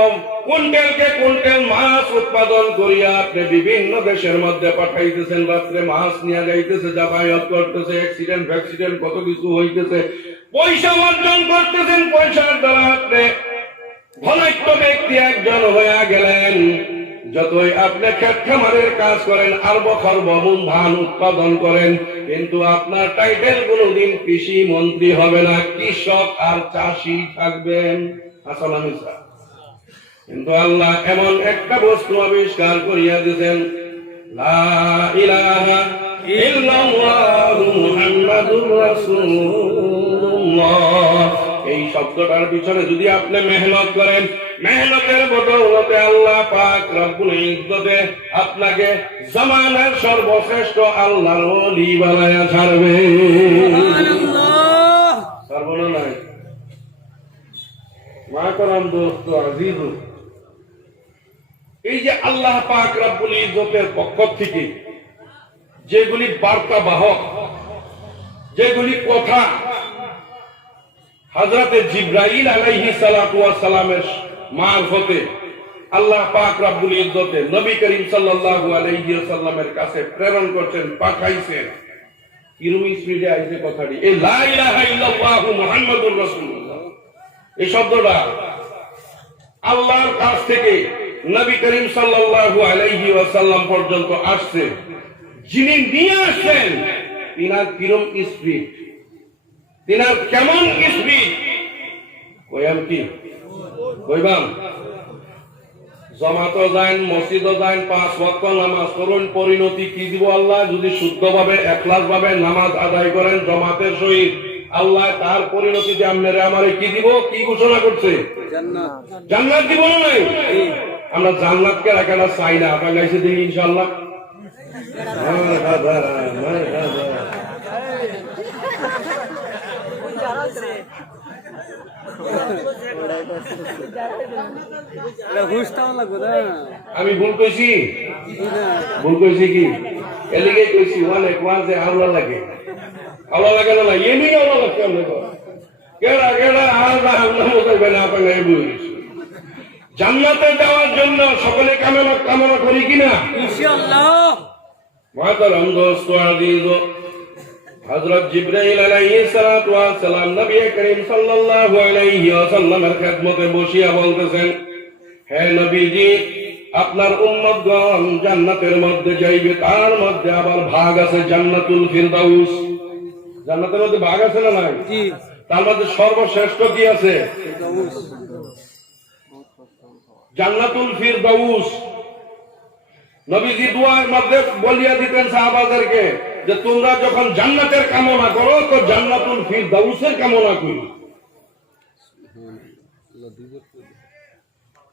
কুইন্টালকে কুইন্টাল মাছ উৎপাদন করিয়া আপনি বিভিন্ন দেশের মধ্যে পাঠাইতেছেন, রাত্রে মাছ নিয়ে যাইতেছে, যাতায়াত করতেছে, অ্যাক্সিডেন্ট কত কিছু হইতেছে, পয়সা অর্জন করতেছেন, পয়সার দ্বারা আপনি ধনাঢ্য ব্যক্তি একজন হইয়া গেলেন। যতই আপনি ক্ষেত খামারের কাজ করেন, আরব খরব মন ধান উৎপাদন করেন, কিন্তু আপনার টাইটেল কোনদিন কৃষি মন্ত্রী হবে না, কৃষক আর চাষি থাকবেন। আসলে কিন্তু আল্লাহ এমন একটা বস্তু আবিষ্কার করিয়া দিয়েছেন, লা ইলাহা ইল্লাল্লাহু মুহাম্মাদুর রাসূলুল্লাহ। এই শব্দটার পিছনে যদি আপনি মেহনত করেন, মেহনতের বদৌলতে আল্লাহ পাক রব্বুল ইজ্জতে আপনাকে জামানার সর্বশ্রেষ্ঠ আল্লাহর ওলি বানায়া ছাড়বে। সুবহানাল্লাহ। সর্বনা নাই মাতারাম দোস্ত আজিজ, এই যে আল্লাহ পাক রব্বুল ইজ্জতের পক্ষ থেকে যেগুলি বার্তা বাহক, যেগুলি কথা হযরতে জিবরাইল আলাইহিস সালাতু ওয়াস সালামের মারফতে আল্লাহ পাক রব্বুল ইজ্জতে নবী করিম সাল্লাল্লাহু আলাইহি ওয়াসাল্লামের কাছে প্রেরণ করছেন, পাঠাইছেন। কিরম স্পিডে আইছে কথাটি, এই লা ইলাহা ইল্লাল্লাহু মুহাম্মাদুর রাসূলুল্লাহ, এই শব্দটা আল্লাহর কাছ থেকে নবী করিম সাল্লাল্লাহু আলাইহি ওয়াসাল্লাম পর্যন্ত আসছে। যিনি নিয়ে আসছেন তিনার কিরম স্পিড, তিনার কেমন স্পিড, কইয়াম কি কইবাম? জমাতো যান, মসজিদও যান, 5 ওয়াক্ত নামাজ পড়ুন, পরিণতি কি দিব আল্লাহ? যদি শুদ্ধভাবে একলাস ভাবে নামাজ আদায় করেন জমাতের সহিত, আল্লাহ তার পরিণতি যে আপনারা আমারে কি দিব, কি ঘোষণা করছে? জান্নাত। জান্নাত দিব না নাই? আমরা জান্নাতকে রাখাটা চাই না, আপনার গাইছে দিই ইনশাআল্লাহ। আমি ভুল কইছি? ভুল কইছি কি? এলিগে কইছি অনেক ওয়াজে আল্লাহ লাগে, আল্লাহ লাগে না, এমনি আল্লাহ লাগছে। কেডা কেডা আল্লাহ আল্লাহ বলবে না, আপনাকে বুঝছি। জান্নাতে যাওয়ার জন্য সকলে কামনা করি কিনা? ইনশাআল্লাহ। মাতারাম দোস্ত আজিজ, হযরত জিবরাইল আলাইহিস সালাতু ওয়াস সালাম নবী করিম সাল্লাল্লাহু আলাইহি ওয়াসাল্লামের খেদমতে বসিয়া বলতেছেন, হে নবীজি, আপনার উম্মতগণ জান্নাতের মধ্যে যাইবে, তার মধ্যে আবার ভাগ আছে জান্নাতুল ফিরদাউস। জান্নাতের মধ্যে ভাগ আছে না নাই? জি। তার মধ্যে সর্বশ্রেষ্ঠ কি আছে? ফিরদাউস। জান্নাতুল ফিরদাউস। নবীজি দুয়ার মধ্যে বলিয়া দিতেন সাহাবাদেরকে যে তোমরা যখন জান্নাতের কামনা করো তো জান্নাতুল ফিরদাউসের কামনা করো।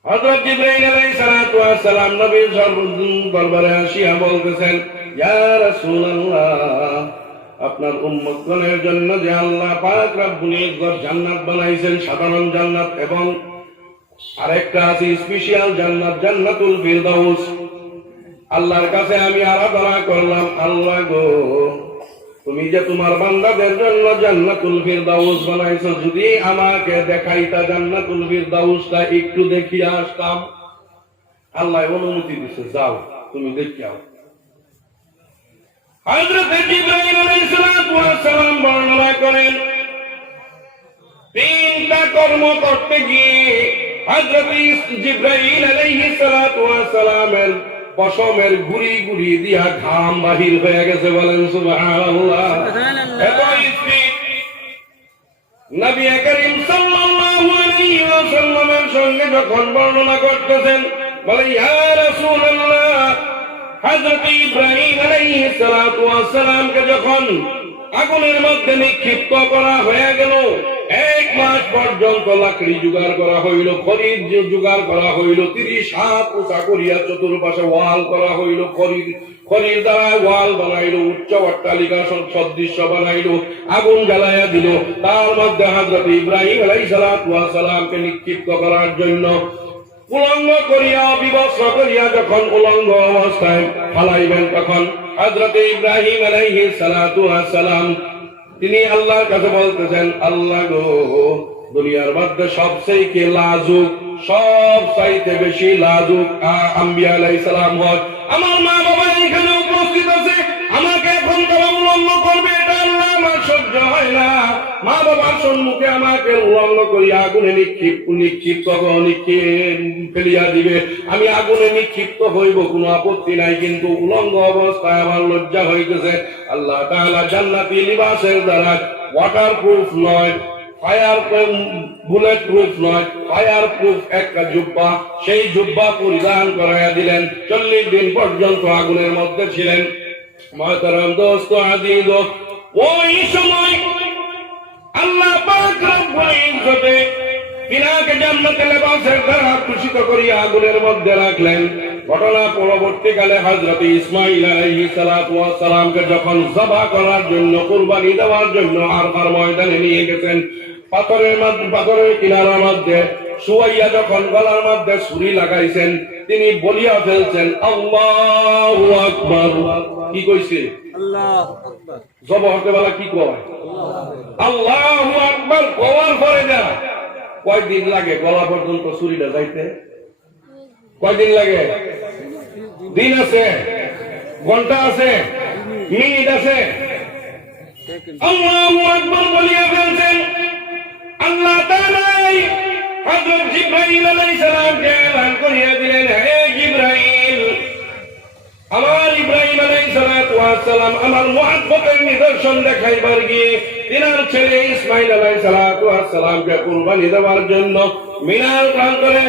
হযরত জিবরাইল আলাইহিস সালাতু ওয়াস সালাম নবীর দরবারে আসিয়া বলতেছেন, ইয়া রাসূলুল্লাহ, আপনার উম্মতগণের জন্য যে আল্লাহ পাক রব্বুল ইজ্জত জান্নাত বানাইছেন, সাধারণ জান্নাত এবং আরেকটা আছে স্পেশাল জান্নাত, জান্নাতুল ফিরদাউস। আল্লাহর কাছে আমি আরাধনা করলাম, আল্লাহ গো তুমি যে তোমার বান্দাদের জন্য জান্নাতুল ফিরদাউস বানাইছো, যদি আমাকে দেখাইতা জান্নাতুল ফিরদাউসটা একটু দেখিয়ে আসতাম। আল্লাহ অনুমতি দিছে, যাও তুমি দেখিয়াও। হযরত জিবরাইল আলাইহিস সালাম বর্ণনা করেন, তিনটা কর্ম করতে গিয়ে হযরত জিবরাইল আলাইহিস সালামের পশমের গুড়ি গুড়ি দিয়া ঘাম বাহির হয়ে গেছে। বলেন সুবহানাল্লাহ। এত স্পিড নবী করিম সাল্লাল্লাহু আলাইহি ওয়াসাল্লামের সঙ্গে যখন বর্ণনা করতেছেন, বলে ইয়া রাসূলুল্লাহ, হযরত ইব্রাহিম আলাইহিস সালামকে যখন আগুনের মধ্যে নিক্ষিপ্ত করা হয়ে গেল, 1 মাস পর্যন্ত লাকড়ি জোগাড় করা হইল, খড়ির জোগাড় করা হইল, 30 হাত উঁচা করিয়া চতুর্পাশে ওয়াল করা হইল, খড়ির দ্বারা ওয়াল বানাইল, উচ্চ অট্টালিকা সদৃশ্য বানাইল, আগুন জ্বালাইয়া দিল। তার মধ্যে হযরত ইব্রাহিম আলাইহিস সালামকে নিক্ষিপ্ত করার জন্য উলঙ্গ করিয়া বিবস্ত্র করিয়া যখন উলঙ্গ অবস্থায় ফালাইবেন, তখন হযরত ইব্রাহিম আলাইহিস সালাম তিনি আল্লাহর কাছে বলতেছেন, আল্লাহ গো দুনিয়ার মধ্যে সবচেয়ে লাজুক, সব চাইতে বেশি লাজুক আম্বিয়া আলাইহিস সালাম হয়। আমার মা বাবা এখানে উপস্থিত আছে, আমাকে এখন তারা উলঙ্গ করবে, এটা আল্লাহ আমার সহ্য হয় না। মা বাবার সম্মুখে আমাকে উলঙ্গ করিয়া আগুনে নিক্ষিপ্ত ফেলিয়া দিবে, আমি আগুনে নিক্ষিপ্ত হইব, কোনো আপত্তি নাই, কিন্তু উলঙ্গ অবস্থায় আমার লজ্জা হইতেছে। আল্লাহ তাআলা জান্নাতি লিবাসের দ্বারা ওয়াটার প্রুফ নয়, ফায়ার বুলেট প্রুফ নয়, ফায়ার প্রুফ একটা জুব্বা, সেই জুব্বা পরিধান করাইয়া দিলেন। 40 দিন পর্যন্ত আগুনের মধ্যে ছিলেন। মুহতারাম দোস্ত আজিজ, ওই সময় আল্লাহ পাক রব্বুল ইজ্জতে তিনাকে জান্নাতুল লিবাসের দ্বারা ভূষিত করিয়া আগুনের মধ্যে রাখলেন। ঘটনা পরবর্তীকালে হযরত ইসমাঈল আলাইহিস সালামকে যখন জবাহ করার জন্য, কুরবানি দেওয়ার জন্য আরফার ময়দানে নিয়ে গেছেন, পাথরের কিনারার মধ্যে শুয়াইয়া যখন গলার মধ্যে ছুরি লাগাইছেন, তিনি বলিয়া ফেলছেন আল্লাহু আকবার। কি কইছে? আল্লাহু আকবার। জবাহ হতে বেলা কি কয়? আল্লাহু আকবার কওয়ার পরে না কয়দিন লাগে গলা পর্যন্ত ছুরিটা যাইতে? কয়দিন লাগে? দিন আছে, ঘন্টা আছে, মিনিট আছে। আল্লাহু আকবার বলিয়া ফেলছেন। আল্লাহ তাআলা হযরত জিবরাইল আলাইহিস সালামকে এলান করিয়া দিলেন, হে জিবরাইল, আমার ইব্রাহিম আলাইহিস সালাম আমার মুহাব্বতের নিদর্শন দেখাইবার গিয়ে তিনার ছেলে ইসমাঈল আলাইহিস সালামকে কুরবানি দেওয়ার জন্য মিনার প্রান্তরে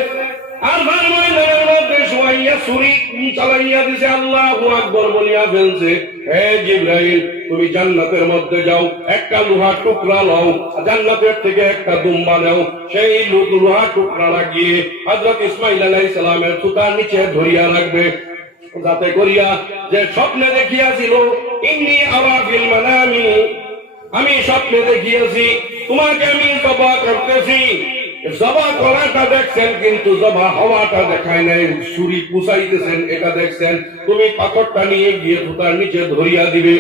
আরফার ময়দানের মধ্যে শুয়াইয়া ছুরি চালাইয়া দিছে। আল্লাহু আকবার বলিয়া ফেলছে, হে জিবরাইল, তুমি জান্নাতের মধ্যে যাও, একটা লোহার টুকরা লও, জান্নাতের থেকে একটা দুম্বা নাও, সেই লোহার টুকরা লাগিয়ে হযরত ইসমাঈল আলাইহিস সালামের থুতার নিচে ধরিয়া রাখবে, যাতে করিয়া যে স্বপ্নে দেখিয়াছিল, ইন্নী আরা ফিল মানামি, আমি স্বপ্নে দেখিয়েছি তোমাকে আমি জবাহ করতেছি। জবাহ করাটা দেখছেন, কিন্তু জবাহ হওয়াটা দেখায় নাই, ছুরি পুষাইতেছেন এটা দেখছেন। তুমি পাথরটা নিয়ে গিয়ে থুতার নিচে ধরিয়া দিবে,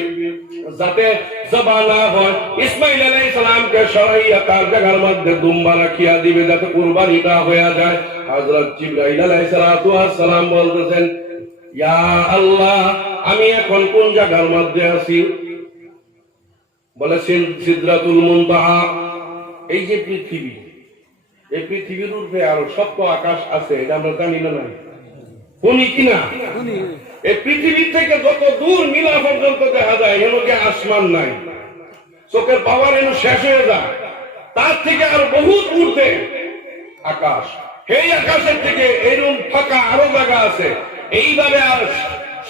যাতে জবাহ না হয়। ইসমাঈল আলাইহিস সালামকে সরাইয়া তার জায়গার মধ্যে দুম্বা রাখিয়া দিবে, যাতে কুরবানিটা হয়ে যায়। হযরত জিবরাইল আলাইহিস সালাম বলতেছেন, ইয়া আল্লাহ, আমি এখন কোন জায়গার মধ্যে আছি? বলেছেন সিদরাতুল মুনতাহা। এই যে পৃথিবী, এই পৃথিবীর উপরে আরো সপ্ত আকাশ আছে, এটা আমরা জানি না? শুনি কিনা? এই পৃথিবী থেকে যত দূর নীলা পর্যন্ত দেখা যায়, এর মধ্যে আসমান নাই, চোখের পাওয়ার এর শেষ হয়ে যায়। তার থেকে আর বহুত ঊর্ধ্বে আকাশ, এই আকাশের থেকে এরকম ফাঁকা আরো জায়গা আছে। এইভাবে আর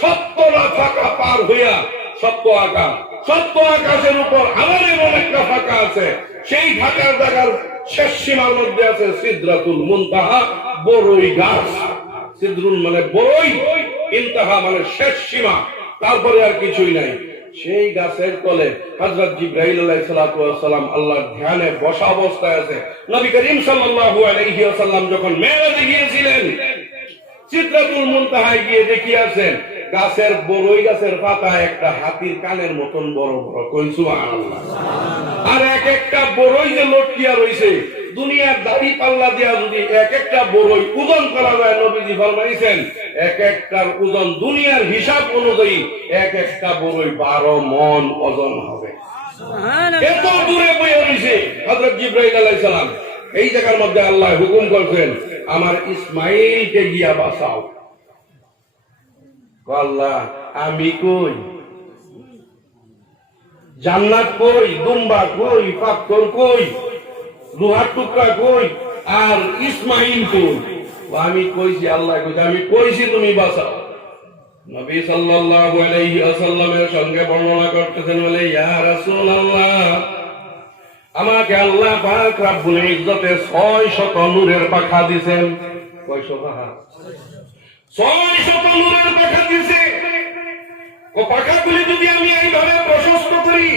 70টা ফাঁকা পার হইয়া সপ্ত আকাশ, সপ্ত আকাশের উপর আবার এমন একটা ফাঁকা আছে, সেই ফাঁকার জায়গার শেষ সীমার মধ্যে আছে সিদরাতুল মুনতাহা, বড়ই গাছ। সিদরুল মানে বড়ই, ইনতাহা মানে শেষ সীমা, তারপরে আর কিছুই নাই। সেই গাছের তলে হযরত জিবরাইল আলাইহিস সালাম আল্লাহর ধ্যানে বসা অবস্থায় আছে। নবী করিম সাল্লাল্লাহু আলাইহি ওয়াসাল্লাম যখন মেরাজে গিয়েছিলেন, সিদরাতুল মুনতাহায় গিয়ে দেখিয়াছেন গাছের বড়ই গাছের পাতা একটা হাতির কানের মতন বড় বড়, কই সুবহানাল্লাহ। আর এক একটা বড়ই যে লটকিয়া রইছে, দুনিয়ার দাড়ি পাল্লা দিয়া যদি এক একটা বড়ই ওজন করা যায়, নবীজি ফরমাইছেন এক একটার ওজন দুনিয়ার হিসাব অনুযায়ী এক একটা বড়ই 12 মণ ওজন হবে। এত দূরে বয়ে রইছে হযরত জিবরাইল আলাইহিস সালাম। এই জায়গার মধ্যে আল্লাহ হুকুম করছেন, আমার ইসমাইলকে গিয়া বাঁচাও। আল্লাহ, আমি কই? জান্নাত কই? দুম্বা কই? পাথর কই? লোহার টুকরা কই? আর ইসমাইল কই? আমি কইছি, আল্লাহ কইছে আমি কইছি তুমি বাঁচাও। নবী সাল্লাল্লাহু আলাইহি ওয়াসাল্লামের সঙ্গে বর্ণনা করতেছেন, বলে ইয়া রাসূলুল্লাহ, আমাকে আল্লাহ পাক রব্বুল ইজ্জতে 600 নূরের পাখা দিবেন। কয়শো পাখা? 600 নূরের পাখা দিছে। ও পাখাগুলি যদি আমি এইভাবে প্রশস্ত করি,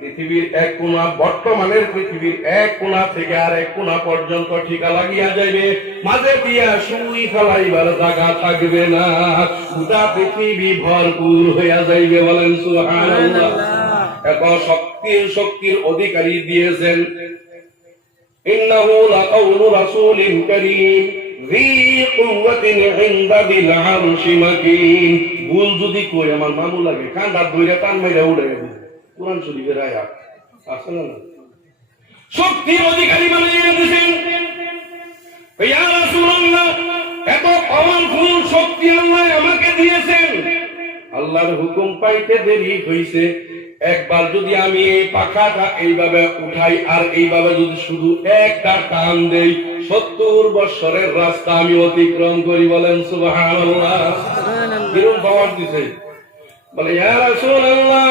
পৃথিবীর এক কোণা, বর্তমানের পৃথিবীর এক কোণা থেকে আর এক কোণা পর্যন্ত ঠিকা লাগিয়া যাইবে, মাঝে দিয়া সুই ফেলাইবার জায়গা থাকবে না, গোটা পৃথিবী ভরপুর হইয়া যাইবে। বলেন সুবহানাল্লাহ। এত শক্তির অধিকারী দিয়েছেন। ইন্নাহু লাকাউলু রাসূলিন কারীম যী কুওয়াতিন ইনদা বিল আরশি মাকিন। ভুল যদি কই আমার মামু লাগে কান্ডা ধইরা টান মাইরা উড়াইয়া দিবে। কুরআন শরীফের আয়াত আছে না? শক্তির অধিকারী বানিয়ে দিয়েছেন। ইয়া রাসূলুল্লাহ, এত পাওয়ারফুল শক্তি আল্লাহ আমাকে দিয়েছেন। আল্লাহর হুকুম পাইতে দেরি হইছে। একবার যদি আমি এই পাখাটা এইভাবে উঠাই আর এইভাবে যদি শুধু একটা টান দেই, 70 বছরের রাস্তা আমি অতিক্রম করি। বলেন সুবহানাল্লাহ। কিরকম পাওয়ার দিছে? বলে ইয়া রাসূলুল্লাহ,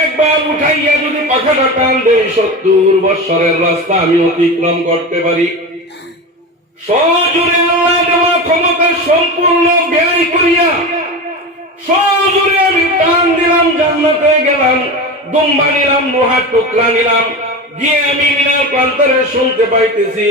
একবার উঠাইয়া যদি পাখাটা টান দেই, 70 বছরের রাস্তা আমি অতিক্রম করতে পারি। সজোরে আল্লাহ দেওয়া ক্ষমতা সম্পূর্ণ ব্যয় করিয়া সজোরে আমি টান দিলাম, জান্নাতে গেলাম। দুম্বা নিলাম, লোহার টুকরা নিলাম, গিয়ে আমি মিনার প্রান্তরে শুনতে পাইতেছি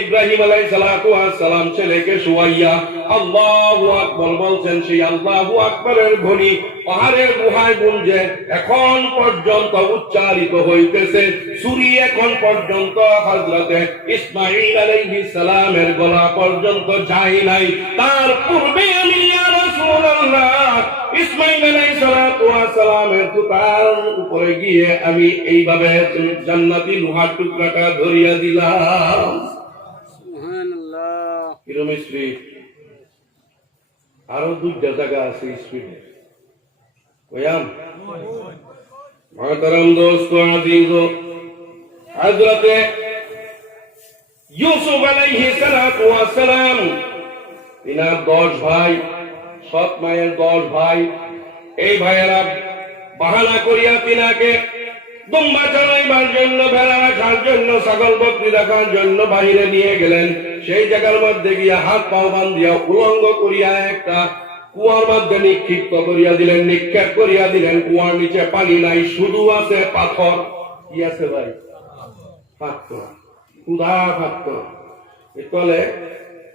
ইব্রাহিম আলাইহিস সালাতু ওয়াস সালাম ছেলেকে শুয়াইয়া আল্লাহু আকবার বলছেন। সেই আল্লাহু আকবারের ধ্বনি পাহাড়ের গুহায় গুঞ্জে এখন পর্যন্ত উচ্চারিত হইতেছে। সূরি এখন পর্যন্ত হযরতে ইসমাঈল আলাইহিস সালামের গলা পর্যন্ত যায় নাই। তার পূর্বে আমি ইয়া রাসূলুল্লাহ ইসমাঈল আলাইহিস সালাতু ওয়াস সালামের তুতার উপরে গিয়ে আমি এইভাবে জান্নাতি লোহার টুকরাটা ধরিয়া দিলাম। সুবহানাল্লাহ। কিরম স্পিড! আরো 2টা জায়গা আছে স্পিডে। কয়াম মহতরম দোস্ত আজিজ, হযরতে ইউসুফ আলাইহিস সালাতু ওয়াস সালাম, তিনার 10 ভাই, 7 মায়ের 10 ভাই। এই ভাইয়েরা বাহানা করিয়া তিনাকে দুম্বা চড়াইবার জন্য, ভেড়া রাখার জন্য, ছাগল বকরি রাখার জন্য বাহিরে নিয়ে গেলেন। সেই জায়গার মধ্যে গিয়া হাত পাও বান্ধিয়া উলঙ্গ করিয়া একটা কুয়ার মধ্যে নিক্ষিপ্ত করিয়া দিলেন, নিক্ষেপ করিয়া দিলেন। কুয়ার নিচে পানি নাই, শুধু আছে পাথর। কি আছে ভাই? পাথর, ক্ষুধা পাথর। এতলে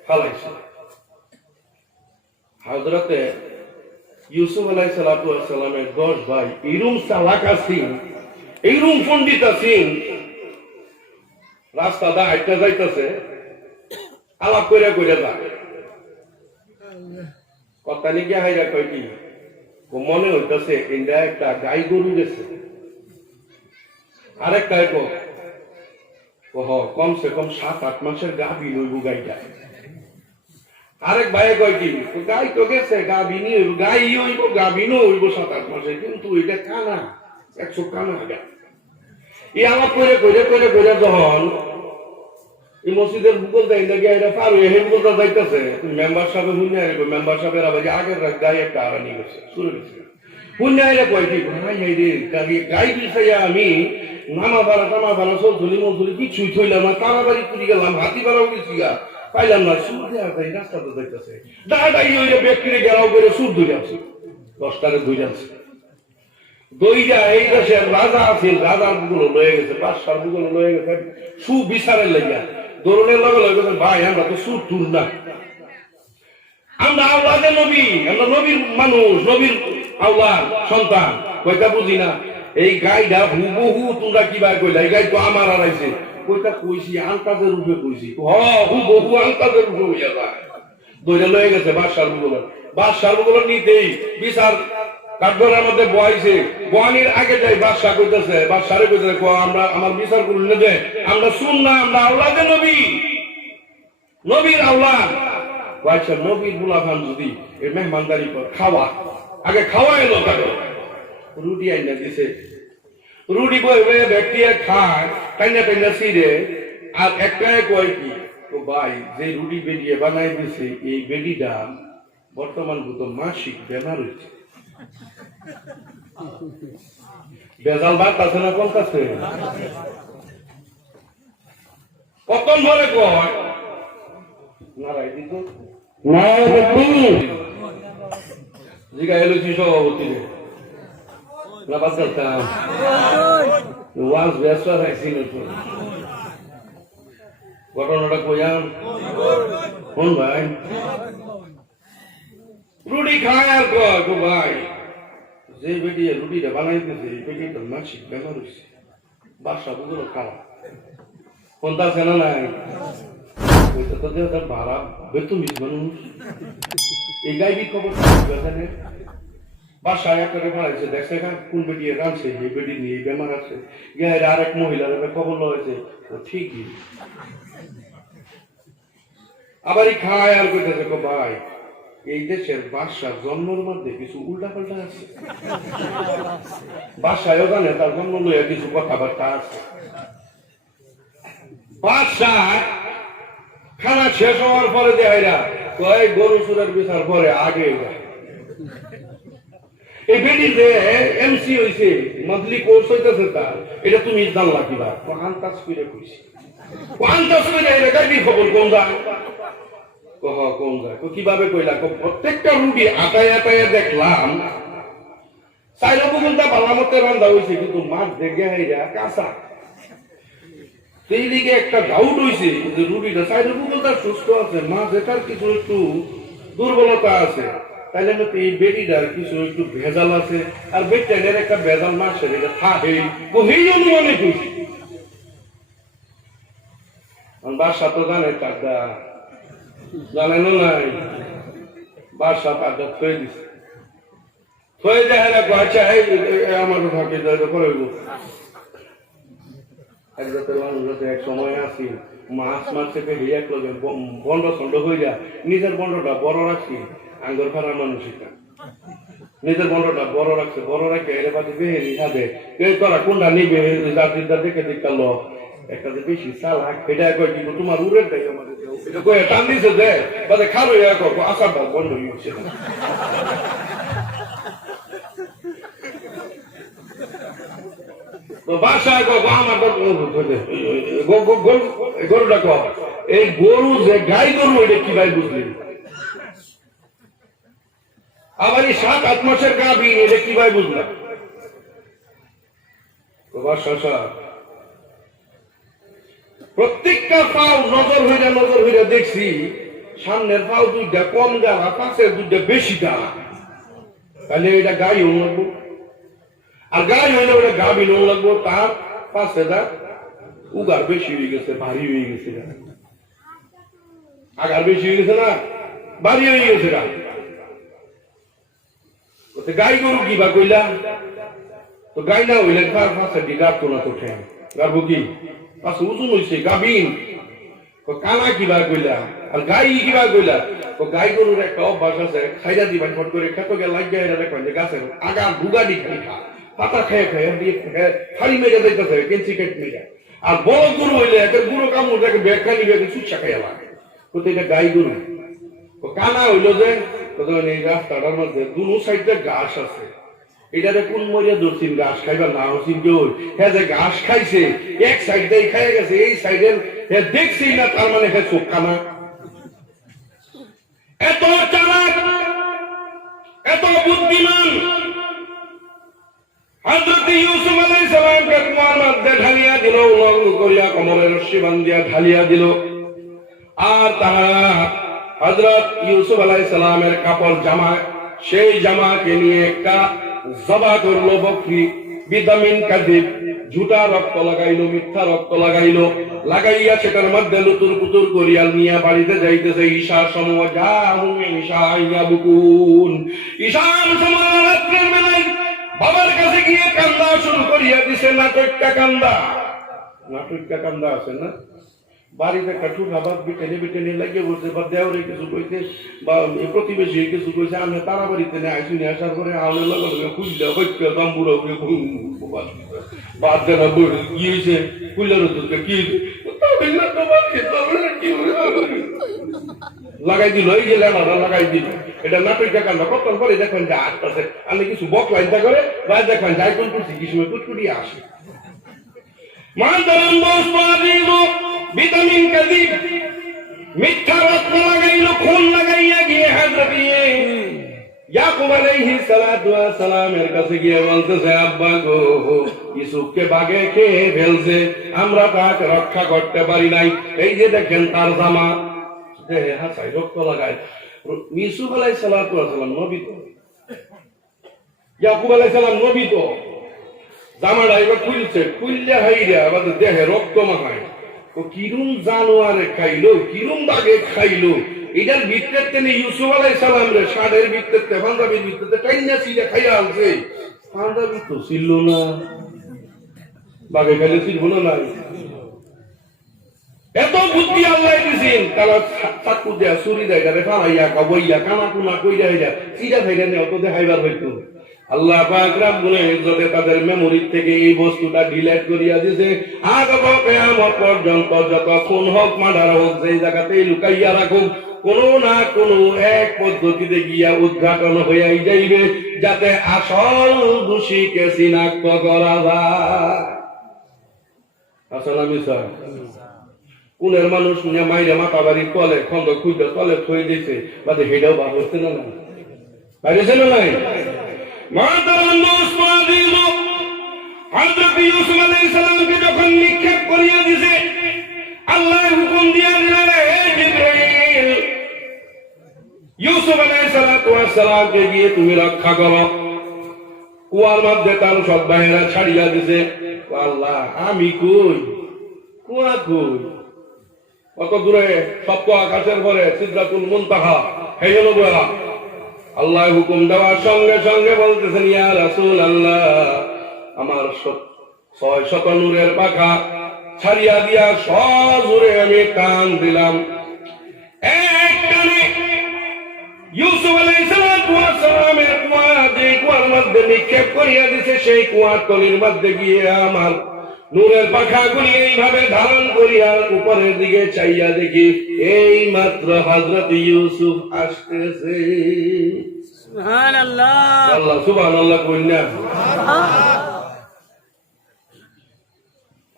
ফালাইছে। হযরতে ইউসুফ আলাইহিস সালাতু ওয়াস সালামের 10 ভাই এরকম চালাক আছেন, এইরকম পণ্ডিত আছেন, রাস্তা দা হাইটা যাইতেছে, আলাপ কইরা কইরা যায়। কথা লিখে হাইরা কয় কি মনে হইতেছে ইন্ডিয়া একটা গাই গরু গেছে। আরেকটা কমসে কম 7-8 মাসের গাভী লইব গাইটা। আরেক ভাই কয় কি গাই তো গেছে, গাভিনী হইব, গাই হইব, গাভিনও হইব 7-8 মাসে, কিন্তু এটা কানা, 100 কানা গা। এই আলাপ করে করে করে করে যখন এই মসজিদের বুকল দেয় না গিয়ে এটা পার হয়ে হে বুকলটা যাইতেছে, মেম্বার সাহেব হুন্যা আইব, মেম্বার সাহেবের আবার আগের গাই একটা আড়ানি গেছে, শুরু গেছে। হুন্যা আইলে কয় কি ভাই রে গাই বিষয়া আমি নামা ভাড়া টামা ভাড়া চলতুলি মজুরি কিছুই থইলাম না, তাড়াতাড়ি পুরি গেলাম, হাতি ভাড়াও গেছি গা, পাইলাম না। সুর দেওয়া যায়, রাস্তাতে যাইতেছে, দাঁড়াই হইলে ব্যক্তিরে গেরাও করে সুর ধরে আছে, 10টারে ধরে আছে। দইটা এই দেশের রাজা আছেন, রাজার বুগুলো লয়ে গেছে, বাদশার বুগুলো লয়ে গেছে, সুবিচারের লাগিয়া দৌড়নের লগে লগে ভাই আমরা তো সুর তুর না। আমরা আওলাদে নবী, আমরা নবীর মানুষ, নবীর আওলাদ সন্তান, কয়টা বুঝি না। এই গাইডা হুবহু তোমরা কিবা কইলা, এই গাই তো আমার আড়াইছে, কইটা কইছি আন্তাজের রূপে কইছি, হুবহু আন্তাজের রূপে হইয়া যায়। দইরা লয়ে গেছে বাদশার মুগুলো নিতেই বিচার কাঠগড়ার মধ্যে বয়াইছে, বয়ানির আগে যাই বাদশাহ কইতেছে, বাদশারে কইতেছে আমরা আমার বিচার করুন না, যে আমরা শুন না, আমরা আওলাদে নবী, নবীর আওলাদ। আচ্ছা নবীর বুলাফান যদি এই মেহমানদারি কর, খাওয়া আগে খাওয়া এলো, তাকে রুটি আইনা দিছে, রুটি বয়ে ব্যক্তি খায় টাইনা টাইনা সিরে, আর একটাই কয় কি ও ভাই যে রুটি বেরিয়ে বানাই দিছে এই বেডিটা বর্তমান তো মাসিক বেমার হয়েছে, বেজাল ভাত আছে না কোন কাছে কতন ধরে কয় নারাই দিত জিগা এলুছি সভাপতি রে না বাঁচাতাম ওয়াজ ব্যস্ত রাখছিল তো ঘটনাটা কইয়াম কোন ভাই রুটি খায় আর কয় ভাই যে বেটি রুটিটা বানাই দিয়েছে এই বেটিটা মানসিক বেমার হয়েছে, বাসা বুঝলো খাওয়া কোনটা আছে না নাই, ওইটা তো দেহ তার ভাড়া বেতমিজ মানুষ, এই গাইবি খবর বাসায় একটা বানাইছে, দেখছে কোন বেটি রাঁধছে, এই বেটি নিয়ে বেমার আছে, গায়ের আর এক মহিলার খবর হয়েছে, ঠিকই আবার এই খায় আর কইতেছে ভাই এই দেশের বাদশার জন্মের মধ্যে কিছু উল্টা পাল্টা আছে, বাদশায়ও জানে তার জন্ম লইয়া কিছু কথাবার্তা আছে। বাদশাহ খানা শেষ হওয়ার পরে দেখাইরা কয় গরু চুরের বিচার পরে আগে এই বেটি যে এমসি হইছে, মান্থলি কোর্স হইতেছে তার, এটা তুমি জানলা কিবা আন্তাজ করে কইছি, আন্তাজ করে এটা গাইবি খবর কোন যায় কোন যায় কিভাবে কইলা, প্রত্যেকটা রুটি আটায় আটায় দেখলাম চাইলে বগুনটা বালামতে রান্না হয়েছে, কিন্তু মাছ দেখে হাইরা কাঁচা, সেই দিকে একটা ডাউট হয়েছে যে রুটিটা চাইলে বগুনটা সুস্থ আছে, মাছ এটার কিছু একটু দুর্বলতা আছে, তাইলে এই বেটিটার কিছু একটু ভেজাল আছে, আর বেটাইনের একটা ভেজাল মাছের এটা থাকে, সেই অনুমানে কইছি। বাসা তো জানে টাকা জানেন নাই, বাসা টাকা থয়ে দিছে, থয়ে যায় আচ্ছা আমার থাকে করে এক সময় আসি মাছ মাছ বন্ড ছন্ড হয়ে যায়, নিজের বন্ডটা বড় রাখছি, আঙ্গুর ফাড়ার মানুষটা নিজের বন্ডটা বড় রাখছে, বড় রাখে এর বাদে বেহেরি খাবে, তোরা কোনটা নিবে জাতিটা দেখে দেখাল একটা যে বেশি চালাক, এটা কয় কিন্তু তোমার উড়ের দেয় আমাদের এটা কয়ে টান দিছে যে বাদে খারো আসার বন্ধ হয়ে গেছে। বাসায় আমার গরুটা ক এই গরু যে গাই গরু এটা কি ভাই বুঝলি, আবার এই 7-8 মাসের গাভী এটা কি ভাই বুঝলাম, প্রত্যেকটা পাও নজর হইরা দেখছি, সামনের পাও দুইটা কম গালা, পাশের দুইটা বেশি গালা, তাহলে এটা গাই হন লাগবো, আর গাই হইলে ওটা গাভী হন লাগবো, তার পাশে উগার বেশি হয়ে গেছে, ভারী হয়ে গেছে, আগার বেশি হয়ে গেছে না ভারী হয়ে গেছে, গাই গরু কি বা কইলা, তো গাই না হইলে তার পাশে গাড়তো না, তো ঠেন গাড়বো কি পাশে উজুন হয়েছে গাভীন, কানা কিবা কইলা, আর গাই কিবা কইলা, তো গাই গরুর একটা অভ্যাস আছে, খাইরা দিবেন ফট করে খেত গে লাগিয়ে দেখবেন যে গাছের আগা ভুগানি খালি খা, পাতা খেয়ে খেয়ে খালি মেরে যাইতেছে কেঞ্চি কেট মেরে, আর বড় গরু হইলে একটা গুঁড়ো কামড় দেখে ব্যাখ্যা নিবে চুচ্ছা খাইয়া লাগে, তো এটা গাই গরু। কানা হইলো যে এই রাস্তাটার মধ্যে দুনো সাইডে ঘাস আছে, এটাতে কোন মরিয়া ধরছেন ঘাস খাইবার না হচ্ছেন কেউ, হ্যাঁ যে ঘাস খাইছে এক সাইড দিয়ে খাই গেছে, এই সাইডের দেখছি না, তার মানে হ্যাঁ চোখ কানা, এত চালাক এত বুদ্ধিমান। হযরত ইউসুফ আলাইহিস সালামকে কুয়ার মধ্যে ঢালিয়া দিল, উলঙ্গ করিয়া কোমরে রশি বান্ধিয়া ঢালিয়া দিল, আর তারা হযরত ইউসুফ আলাইহিস সালামের কাপড় জামা, সেই জামাকে নিয়ে একটা জবা করলো বকরি, বিদামিন কাযিব, ঝুটা রক্ত লাগাইলো, মিথ্যা রক্ত লাগাইলো, লাগাইয়া সেটার মধ্যে লুতুর পুতুর করিয়া নিয়ে বাড়িতে যাইতেছে। ঈশার সময় ঈশার সময় রাত্রের বেলায় বাবার কাছে গিয়ে কান্দা শুরু করিয়া দিছে। নাটকটা কান্দা আছে না, বাড়িতে একটা ঠুকা বাদ বিটেনে বিটেনে লাগিয়ে বলছে, বা দেওরে কিছু কইছে, বা প্রতিবেশী কিছু কইছে, আমি তারা বাড়িতে নিয়ে আইসি, নিয়ে আসার পরে আওয়ালের লগে খুললে হইতে দাম্বুরা বাদ দেন কি হয়েছে, খুললে কি লাগাই দিল, এই যে লেবারা লাগাই দিল। এটা নাটকটা কান্দা। কতক্ষণ পরে দেখেন যে আসতেছে, আমি কিছু বক লাইনটা করে বা দেখেন যাই কোন করছি কি সময় কুটকুটি আসে। ভিটামিন কাযিব, মিথ্যা রত্ন লাগাইলো, খুন লাগাইয়া গিয়ে হযরত ইয়াকুব আলাইহিস সালাতু ওয়াস সালামের কাছে গিয়ে বলতেছে, আব্বা গো, ইউসুফকে বাঘে খেয়ে ফেলছে, আমরা তাকে রক্ষা করতে পারি নাই। এই যে দেখেন তার জামা দেহে হাসাই রক্ত লাগায়। ইউসুফ আলাইহিস সালাতু ওয়াস সালাম নবী তো, ইয়াকুব আলাইহিস সালাম নবী তো, জামাটা এবার খুলছে, খুললে হাইরা আমাদের দেহে রক্ত মাখায়। তো কিরম জানোয়ারে খাইলো, কিরম বাঘে খাইলো, এটার ভিত্তিতে ইউসুফ আলাইহিস সালাম রে ষাঁড়ের ভিত্তিতে, পাঞ্জাবির ভিত্তিতে টাইনা সিটা খাইয়া আনছে। পাঞ্জাবি তো ছিল না, বাঘে খাইলে ছিল না নাই। এত বুদ্ধি আল্লাহ দিছেন, তারা চাকু দেয়া ছুরি দেয়, যারে ফালাইয়া কাবইয়া কানা কুনা কইরা হইয়া সিটা খাইরা নেই, অত দেখাইবার হইতো। আল্লাহ পাক রব্বুল ইজ্জতে তাদের মেমোরি থেকে এই বস্তুটা ডিলিট করিয়া দিয়েছে। আগব কিয়ামত পর্যন্ত যত খুন হোক, মার্ডার হোক, যেই জায়গাতেই লুকাইয়া রাখুক, কোন না কোন এক পদ্ধতিতে গিয়া উদ্ঘাটন হইয়াই যাইবে, যাতে আসল দোষীকে চিনাক্ত করা যায়। আসল আমি স্যার কোনের মানুষ নিয়ে মাইরে মাথা বাড়ির তলে খন্দ খুঁজে তলে থই দিয়েছে, বাদে হেটাও বার হচ্ছে না নাই, বাইরেছে না নাই। হযরত ইউসুফ আলাইহিস সালামকে যখন নিক্ষেপ করিয়া দিছে, আল্লাহ হুকুম দিয়া দিলেন, হে জিবরাইল, ইউসুফ আলাইহিস সালামকে গিয়ে তুমি রক্ষা করো। কুয়ার মধ্যে তার সব ভাইয়েরা ছাড়িয়া দিছে। আল্লাহ আমি কই, কুয়া কই, কত দূরে, সপ্ত আকাশের পরে সিদরাতুল মুনতাহা, হেই হলো গোয়া। আল্লাহ হুকুম দেওয়ার সঙ্গে সঙ্গে বলতেছেন, ইয়া রাসূলুল্লাহ, আমার 600 নূরের পাখা ছাড়িয়া দিয়া সজোরে আমি টান দিলাম। এক টানে ইউসুফ আলাইহিস সালামের কুয়া, যে কুয়ার মধ্যে নিক্ষেপ করিয়া দিছে, সেই কুয়ার তলির মধ্যে গিয়ে আমার নূরের পাখাগুলি এইভাবে ধারণ করিয়া উপরের দিকে চাইয়া দেখি, এই মাত্র হযরত ইউসুফ আসতেছে। সুবহানাল্লাহ, আল্লাহ সুবহানাল্লাহ কইনা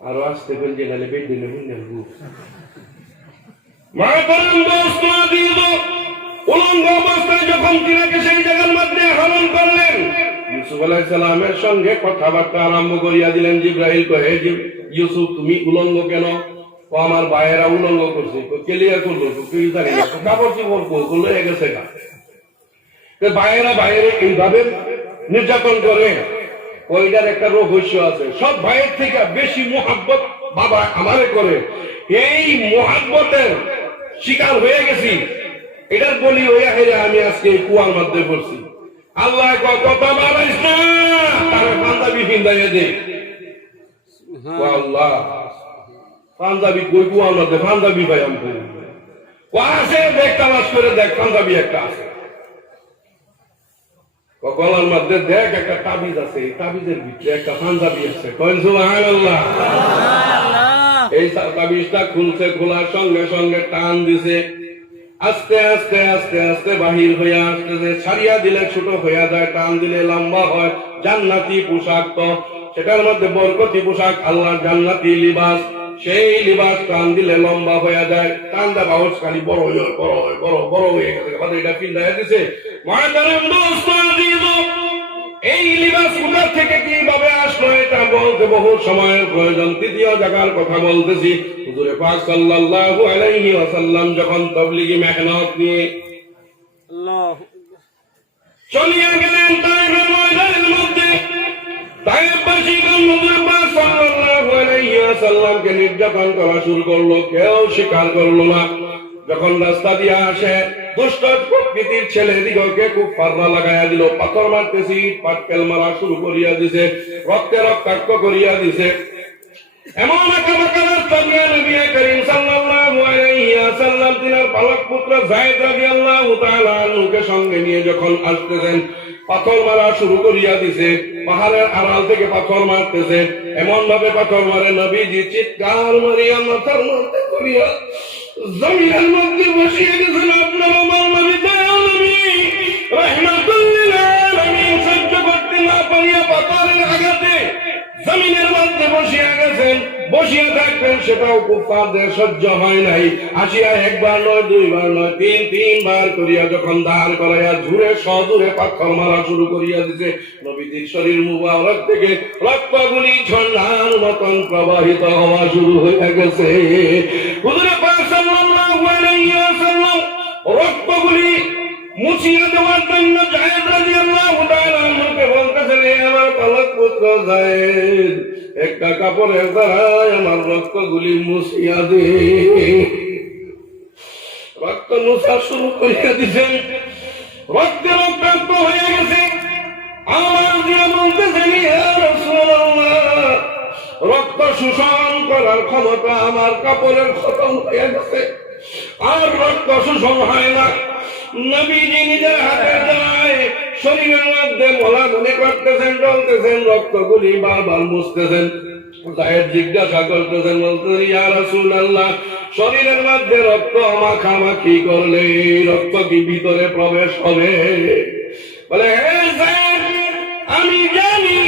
আরো আসতে বলছে, নালে বেড দিলে হুন্না গো। মা করুন দোস্ত আদিব, উলঙ্গ অবস্থায় যখন তিনাকে সেই জায়গার মধ্যে হরণ করলেন, ইউসুফ আলাইহিস সালামের সঙ্গে কথাবার্তা আরম্ভ করিয়া দিলেন। জিবরাইল কহে, ইউসুফ তুমি উলঙ্গ কেন? ও আমার ভাইয়েরা উলঙ্গ করছে, ক্লিয়ার করলো, তুই জানি না, কাপড় চোপড় করলো, গেছে গা। ভাইয়েরা বাইরে এইভাবে নির্যাতন করে, ওইটার একটা রহস্য আছে। সব ভাইয়ের থেকে বেশি মোহাব্বত বাবা আমারে করে। এই মোহাব্বতের শিকার হয়ে গেছি, এটার বলি হইয়া হেরে আমি আজকে কুয়ার মধ্যে পড়ছি। আল্লাহ কথা বাড়াইস না, তারা পাঞ্জাবি ফিন্দাইয়া দে। আল্লাহ পাঞ্জাবি কই কুয়ার মধ্যে? পাঞ্জাবি ভাই আমি আছে, দেখ তালাশ করে দেখ, পাঞ্জাবি একটা আছে। গলার মধ্যে দেখ একটা তাবিজ আছে, এই তাবিজের ভিতরে একটা পাঞ্জাবি আছে। সুবহানাল্লাহ। এই তাবিজটা খুলছে, খোলার সঙ্গে সঙ্গে টান দিছে, আস্তে আস্তে আস্তে আস্তে বাহির হইয়া আসতেছে। ছাড়িয়া দিলে ছোট হইয়া যায়, টান দিলে লম্বা হয়। জান্নাতি পোশাক তো, সেটার মধ্যে বরকতি পোশাক, আল্লাহর জান্নাতি লিবাস, সেই লিবাস টান দিলে লম্বা হইয়া যায়। টান দা বাউস খালি বড় হয়ে বড় হয়, বড় বড় হয়ে গেছে, এটা পিন্দাইয়া দিছে। এই লিবাস কোথা থেকে কিভাবে আসলো এটা বলতে বহু সময়ের প্রয়োজন। তৃতীয় জায়গার কথা বলতেছি, হুজুর পাক সাল্লাল্লাহু আলাইহি ওয়াসাল্লাম যখন তাবলীগী মেহনত নিয়ে আল্লাহ চলিয়া গেলেন তায়েফের ময়দানের মধ্যে, তায়েফবাসীগণ হুজুর পাক সাল্লাল্লাহু আলাইহি ওয়াসাল্লামকে নির্যাতন করা শুরু করলো, কেউ স্বীকার করলো না। যখন রাস্তা দিয়ে আসে দুষ্ট প্রকৃতির ছেলেদিগকে কুফফাররা লাগাইয়া দিল, পাথর মারতেছি, পাটকেল মারা শুরু করিয়া দিছে, রক্তে রক্তাক্ত করিয়া দিছে। এমন আঁকাবাঁকা রাস্তা দিয়ে নবী করিম সাল্লাল্লাহু আলাইহি ওয়াসাল্লাম তিনার পালক পুত্র যায়েদ রাদিয়াল্লাহু তাআলা আনহুকে সঙ্গে নিয়ে যখন আসতেছেন, পাথর মারা শুরু করিয়া দিছে, পাহাড়ের আড়াল থেকে পাথর মারতেছে। এমন ভাবে পাথর মারে নবীজি চিৎকার মারিয়া মাথার মধ্যে করিয়া জমিনের মধ্যে বসিয়ে গেছেন। আপনার আমার নবী দয়াল নবী রাহমাতুল লিল আলামিন সহ্য করতে না পারিয়া পাথরের আঘাতে জমিনের মধ্যে বসিয়া গেছেন। বসিয়া থাকবেন সেটাও কুফফারদের সহ্য হয় নাই। আসিয়া একবার নয়, দুইবার নয়, তিনবার করিয়া যখন দাঁড় করাইয়া ঝুড়ে সজুরে পাথর মারা শুরু করিয়া দিছে, নবীজির শরীর মুবারক থেকে রক্তগুলি ঝর্ণার মতন প্রবাহিত হওয়া শুরু হয়ে গেছে। হুজুর পাক সাল্লাল্লাহু আলাইহি ওয়াসাল্লাম রক্তগুলি মুছিয়ে দেওয়ার জন্য যায়েদ রাদিয়াল্লাহু তাআলা আনহুকে বলতেছেন, হে আমার পালক পুত্র যায়েদ, একটা কাপড়ের দ্বারাই আমার রক্তগুলি মুছিয়া দে। রক্ত মুছা শুরু করিয়া দিছেন, রক্তে রক্তাক্ত হয়ে গেছে। আমার দিয়ে বলতেছেন, ইয়া রাসূলুল্লাহ, রক্ত শোষণ করার ক্ষমতা আমার কাপড়ের খতম হয়ে গেছে, আর রক্ত শোষণ হয় না। নবীজি নিজের হাতের দ্বারায় শরীরের মধ্যে মোলা মনে করতেছেন, ডলতেছেন, রক্তগুলি বারবার মুছতেছেন। যায়েদ জিজ্ঞাসা করতেছেন, বলতেছেন, ইয়া রাসূলুল্লাহ, শরীরের মধ্যে রক্ত মাখামাখি করলে রক্ত কি ভিতরে প্রবেশ হবে? বলে, হে যায়েদ, আমি জানি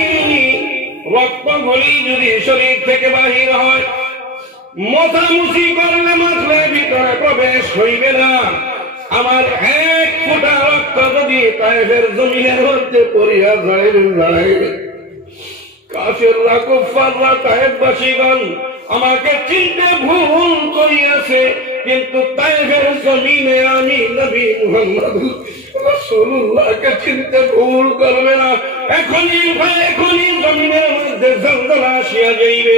রক্তগুলি যদি শরীর থেকে বাহির হয়, মোছামুছি করলে মাখলে ভিতরে প্রবেশ হইবে না। আমার এক ফোঁটা রক্ত যদি তায়েফের জমিনের মধ্যে পড়িয়া যায়, কাফেররা কুফফাররা তায়েফবাসীগণ আমাকে চিনতে ভুল করিয়াছে, কিন্তু তায়েফের জমিনে আমি নবী মুহাম্মদ রাসূলুল্লাহকে চিনতে ভুল করবে না। এখনই জমিনের মধ্যে জলজলা আসিয়া যাইবে,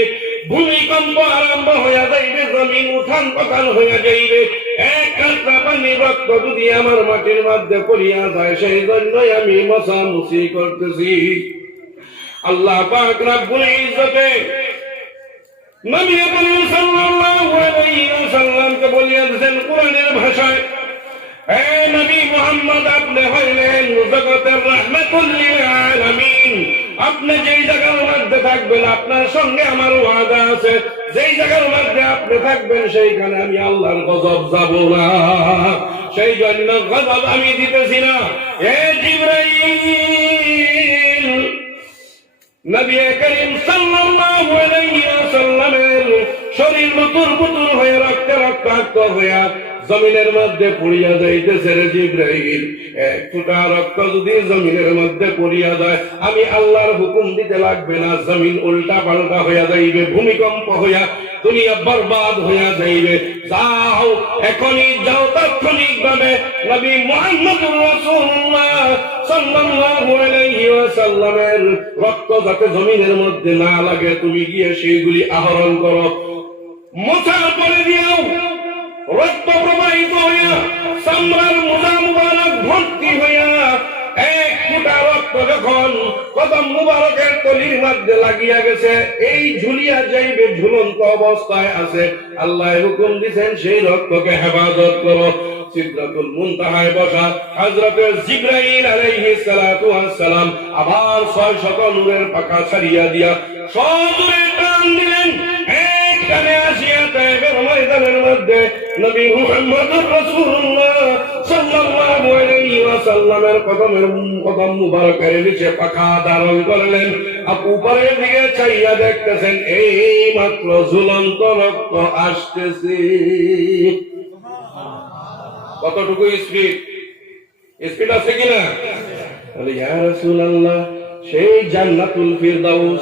ভূমিকম্প আরম্ভ হইয়া যাইবে, জমিন উঠান পাতান হইয়া যাইবে। এক কাতরা পানি রক্ত যদি আমার মাটির মধ্যে পড়িয়া যায়, সেই জন্যই আমি মোছামুছি করতেছি। আল্লাহ পাক রব্বুল ইজ্জতে নবী করিম সাল্লাল্লাহু আলাইহি ওয়াসাল্লামকে বলিয়া দিয়েছেন কোরআনের ভাষায়, হে নবী মুহাম্মদ, আপনি হইলেন জগতের রাহমাতুল লিল আলামিন। আপনি যেই জায়গার মধ্যে থাকবেন আপনার সঙ্গে আমার ওয়াদা আছে, যেই জায়গার মধ্যে আপনি থাকবেন সেইখানে আমি আল্লাহর গজব যাব না, সেই জন্য গজব আমি দিতেছি না। হে জিবরাইল, নবী করিম সাল্লাল্লাহু আলাইহি ওয়াসাল্লামের শরীর বুতুর বুতুর হয়ে রক্তে রক্তাক্ত হইয়া জমিনের মধ্যে পড়িয়া যাইতেছে। রে জিবরাইল, এক ফোঁটা রক্ত যদি জমিনের মধ্যে পড়িয়া যায়, আমি আল্লাহর হুকুম দিতে লাগবে না, জমিন উল্টা পাল্টা হইয়া যাইবে, ভূমিকম্প হইয়া দুনিয়া বরবাদ হইয়া যাইবে। যাও, এখনই যাও, তাৎক্ষণিক ভাবে নবী মুহাম্মদুর রাসূলুল্লাহ সাল্লাল্লাহু আলাইহি ওয়াসাল্লামের রক্ত যাতে জমিনের মধ্যে না লাগে, তুমি গিয়ে সেইগুলি আহরণ করো, মোছার পরে দিও। রক্ত প্রবাহিত হইয়া চামড়ার মোজা মুবারক ভর্তি হইয়া এক ফোঁটা রক্ত যখন কদম মুবারকের তলির মধ্যে লাগিয়া গেছে, এই ঝুলিয়া যাইবে, ঝুলন্ত অবস্থায় আছে। আল্লাহ হুকুম দিছেন সেই রক্তকে হেফাজত করো। সিদরাতুল মুনতাহায় বসা হযরত জিবরাইল আলাইহিস সালাতু ওয়াস সালাম আবার 600 নূরের পাখা ছাড়িয়া দিয়া সজোরে টান দিলেন। একটানে আসিয়া তায়েফের ময়দানের মধ্যে নবী মুহাম্মদুর রাসূলুল্লাহ সাল্লাল্লাহু আলাইহি ওয়াসাল্লামের কদম মুবারকের নিচে পাখা ধারণ করলেন। উপরের দিকে চাইয়া দেখতেছেন এই মাত্র ঝুলন্ত রক্ত আসতেছে। কতটুকু স্পিড আছে কিনা? ইয়া রাসূলুল্লাহ, সেই জান্নাতুল ফিরদাউস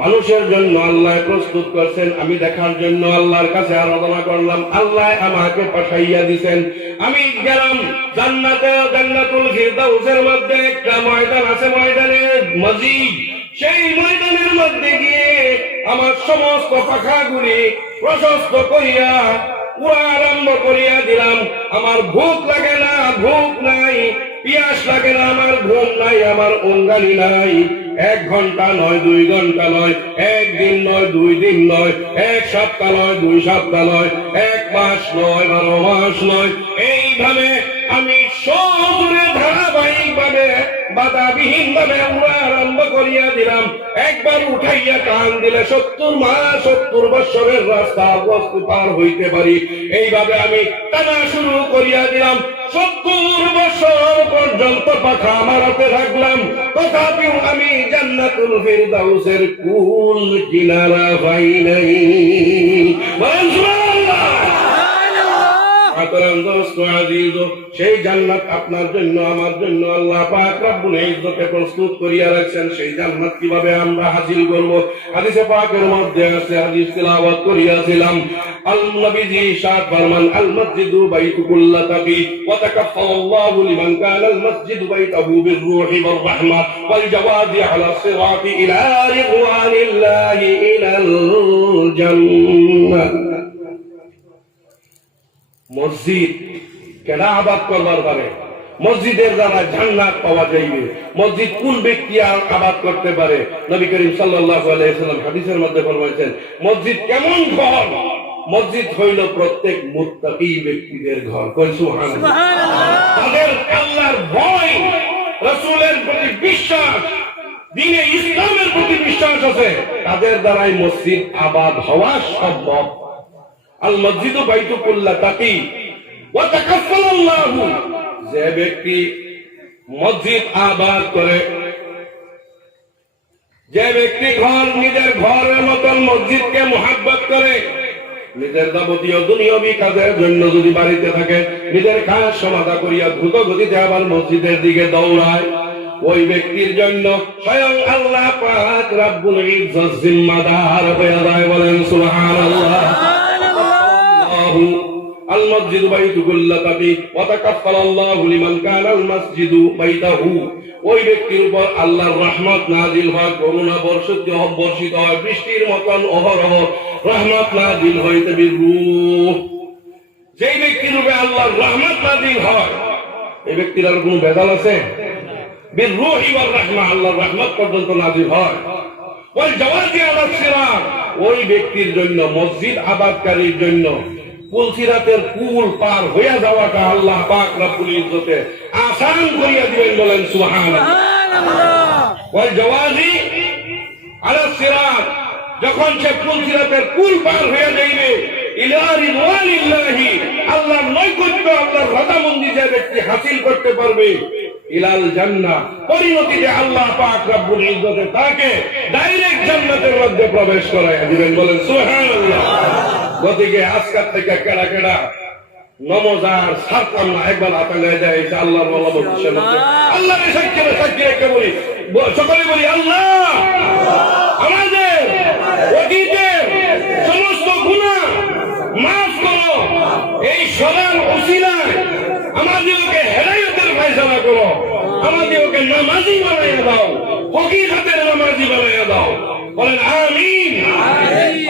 মানুষের জন্য আল্লাহ প্রস্তুত করছেন, আমি দেখার জন্য আল্লাহর কাছে আরাধনা করলাম, আল্লাহ আমাকে পাঠাইয়া দিবেন। আমি গেলাম জান্নাতে, জান্নাতুল ফিরদাউসের মধ্যে একটা ময়দান আছে, ময়দানে মসজিদ। সেই ময়দানের মধ্যে গিয়ে আমার সমস্ত পাখাগুলি প্রশস্ত করিয়া উড়া আরম্ভ করিয়া দিলাম। আমার ভূখ লাগে না, ভূখ নাই, পিয়াস লাগে না, আমার ঘুম নাই, আমার অঙ্গানি নাই। 1 ঘন্টা নয়, 2 ঘন্টা নয়, 1 দিন নয়, 2 দিন নয়, 1 সপ্তাহ নয়, 2 সপ্তাহ নয়, 1 মাস নয়, 12 মাস নয়, এইভাবে আমি সজোরে ধারাবাহিক ভাবে বাধাবিহীন ভাবে উড়া আরম্ভ করিয়া দিলাম। একবার উঠাইয়া টান দিলে 70 মাস 70 বছরের রাস্তা বস্তু পার হইতে পারি। এইভাবে আমি টানা শুরু করিয়া দিলাম। 70 বছর পর্যন্ত পাখা মারাতে থাকলাম, তথাপিও আমি জান্নাতুল ফিরদাউসের কুল কিনারা পাই নাই। সেই জান্নাত আপনার জন্য আমার জন্য আল্লাহ পাক রব্বুল ইজ্জতে প্রস্তুত করিয়া রাখছেন। সেই জান্নাত কিভাবে আমরা হাসিল করব? হাদিসে পাকের মধ্যে আছে, হাদিস তেলাওয়াত করিয়াছিলাম। আল নবীজি ইরশাদ ফরমান, আল মসজিদু বাইতুকুল্লা তাকি ওয়া তাকাফফাল্লাহু লিমান কানা আল মসজিদু বাইতাহু বির-রূহি ওয়ার-রাহমা ওয়াল জাওয়াজি আলা সিরাতি ইলা রিদওয়ানিল্লাহি ইলাল জান্নাহ। মসজিদ কেনা আবাদ করবার পারে? মসজিদের দ্বারা জান্নাত পাওয়া যাইবে। মসজিদ কোন ব্যক্তি আবাদ করতে পারে? নবী করিম সাল্লাল্লাহু আলাইহি ওয়াসাল্লাম হাদিসের মধ্যে ফরমাইছেন, মসজিদ কেমন ঘর? মসজিদ হইল প্রত্যেক মুত্তাকি ব্যক্তিদের ঘর। কই সুবহানাল্লাহ। তাদের আল্লাহর ভয়, রাসূলের প্রতি বিশ্বাস, দ্বীনে ইসলামের প্রতি বিশ্বাস আছে, তাদের দ্বারাই মসজিদ আবাদ হওয়া সম্ভব। আল মসজিদু বাইতুকুল্লা তাকি ওয়া তাকাফফাল্লাহু, যে ব্যক্তি মসজিদ আবাদ করে, যে ব্যক্তি ঘর নিজের ঘরের মতন মসজিদকে মুহাব্বত করে, নিজের যাবতীয় দুনিয়াবী কাজের জন্য যদি বাড়িতে থাকে, নিজের কাজ সমাধা করিয়া দ্রুত গতিতে আবার মসজিদের দিকে দৌড়ায়, ওই ব্যক্তির জন্য স্বয়ং আল্লাহ পাক রব্বুল ইজ্জত জিম্মাদার হয়ে যায়। বলেন সুবহানাল্লাহ। আল মসজিদু বাইতুকুল্লা তাকি ওয়া তাকাফফাল্লাহু লিমান কানা আল মসজিদু বাইতাহু, ওই ব্যক্তির উপর আল্লাহর রহমত নাজিল হয়, করুণা বর্ষিত হয়, বৃষ্টির মতন অহরহ রহমত নাজিল হইতে বিরূহ। যেই ব্যক্তির উপরে আল্লাহর রহমত নাজিল হয়, এই ব্যক্তির আর কোনো ভেজাল আছে? বিরূহি ওয়ার রাহমা, আল্লাহর রহমত পর্যন্ত নাজিল হয়। ওই জাওয়াজি আলা সিরাত, ওই ব্যক্তির জন্য, মসজিদ আবাদকারীর জন্য পুলসিরাতের কুল পার হইয়া যাওয়াটা আল্লাহ পাক রব্বুল ইজ্জতে আসান করিয়া দিবেন। বলেন সুবহানাল্লাহ। ওই জাওয়াজি আলা সিরাত, যখন সে পুলসিরাতের কুল পার হইয়া যাইবে, ইলা রিদওয়ানিল্লাহি, আল্লাহর নৈকট্য, আল্লাহর রদামন্দি যে ব্যক্তি হাসিল করতে পারবে, ইলাল জান্নাহ, পরিণতিতে আল্লাহ পাক রব্বুল ইজ্জতে তাকে ডাইরেক্ট জান্নাতের মধ্যে প্রবেশ করাইয়া দিবেন। বলেন সুবহানাল্লাহ। গতিকে আজকাল থেকে কেডা কেডা নমজার ছাড়তাম না, একবার আতালে যায় আল্লাহর ওয়ালা বলছেন, আল্লাহর সাক্ষী রেখে বলি, সকলে বলি, আল্লাহ আমাদের অতীতের সমস্ত গুনাহ মাফ করো, এই সবার ওসিলায় আমাদেরকে হেদায়েতের ফয়সালা করো, আমাদেরকে নামাজি বানাইয়া দাও, হকিকতের নামাজি বানাইয়া দাও। বলেন আমিন।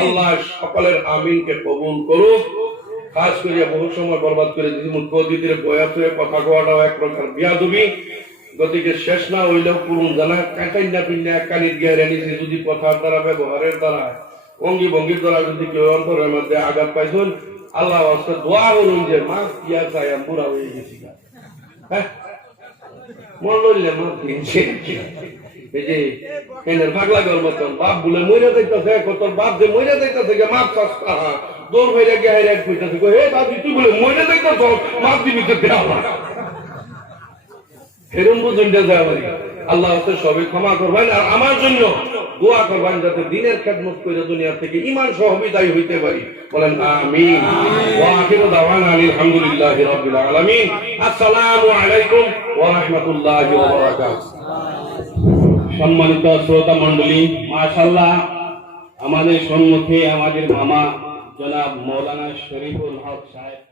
আল্লাহ সকলের আমিনকে কবুল করুক। খাস করিয়া বহু সময় বরবাদ করে দিদি মুখ্য অতিথির বয়াত হয়ে কথা কোয়াটাও এক প্রকার বিয়াদবি। গতিকে শেষ না হইলেও পুরুন জানা কাঁটাইনা পিন্না এক কানির গিয়ে রেনিছে, যদি কথার দ্বারা, ব্যবহারের দ্বারা, অঙ্গি ভঙ্গির দ্বারা যদি কেউ অন্তরের মধ্যে আঘাত পাইছেন, আল্লাহ আজকে দোয়া করুন যে মা দিয়া চাই বুড়া হয়ে গেছি, হ্যাঁ মন লইলে মা দিনছে। এই যে এনের পাগলা গর মতন বাপ বলে মইরা যাইতাছে, তোর বাপ যে মইরা যাইতাছে মাপ সস্তা, দৌড় হইয়া গিয়ে হাইরা কইতাছে, হে বাপ তুই বলে মইরা যাইতাছ, মাপ দিবি তো দেওয়া। এরকম বুঝুন যায় আমাদের। আল্লাহ সবই ক্ষমা করবেন, আর আমার জন্য দোয়া করবেন যাতে দিনের খেদমত করে দুনিয়া থেকে ঈমান সহ বিদায় হইতে পারি। বলেন আমিন। ওয়া আখিরু দাওয়ানা আলহামদুলিল্লাহি রাব্বিল আলামিন। আসসালামু আলাইকুম ওয়া রাহমাতুল্লাহি ওয়া বারাকাতুহু। সম্মানিত শ্রোতা মণ্ডলী, মাশাআল্লাহ আমাদের সম্মুখে আমাদের মামা জনাব মৌলানা শরীফুল হক সাহেব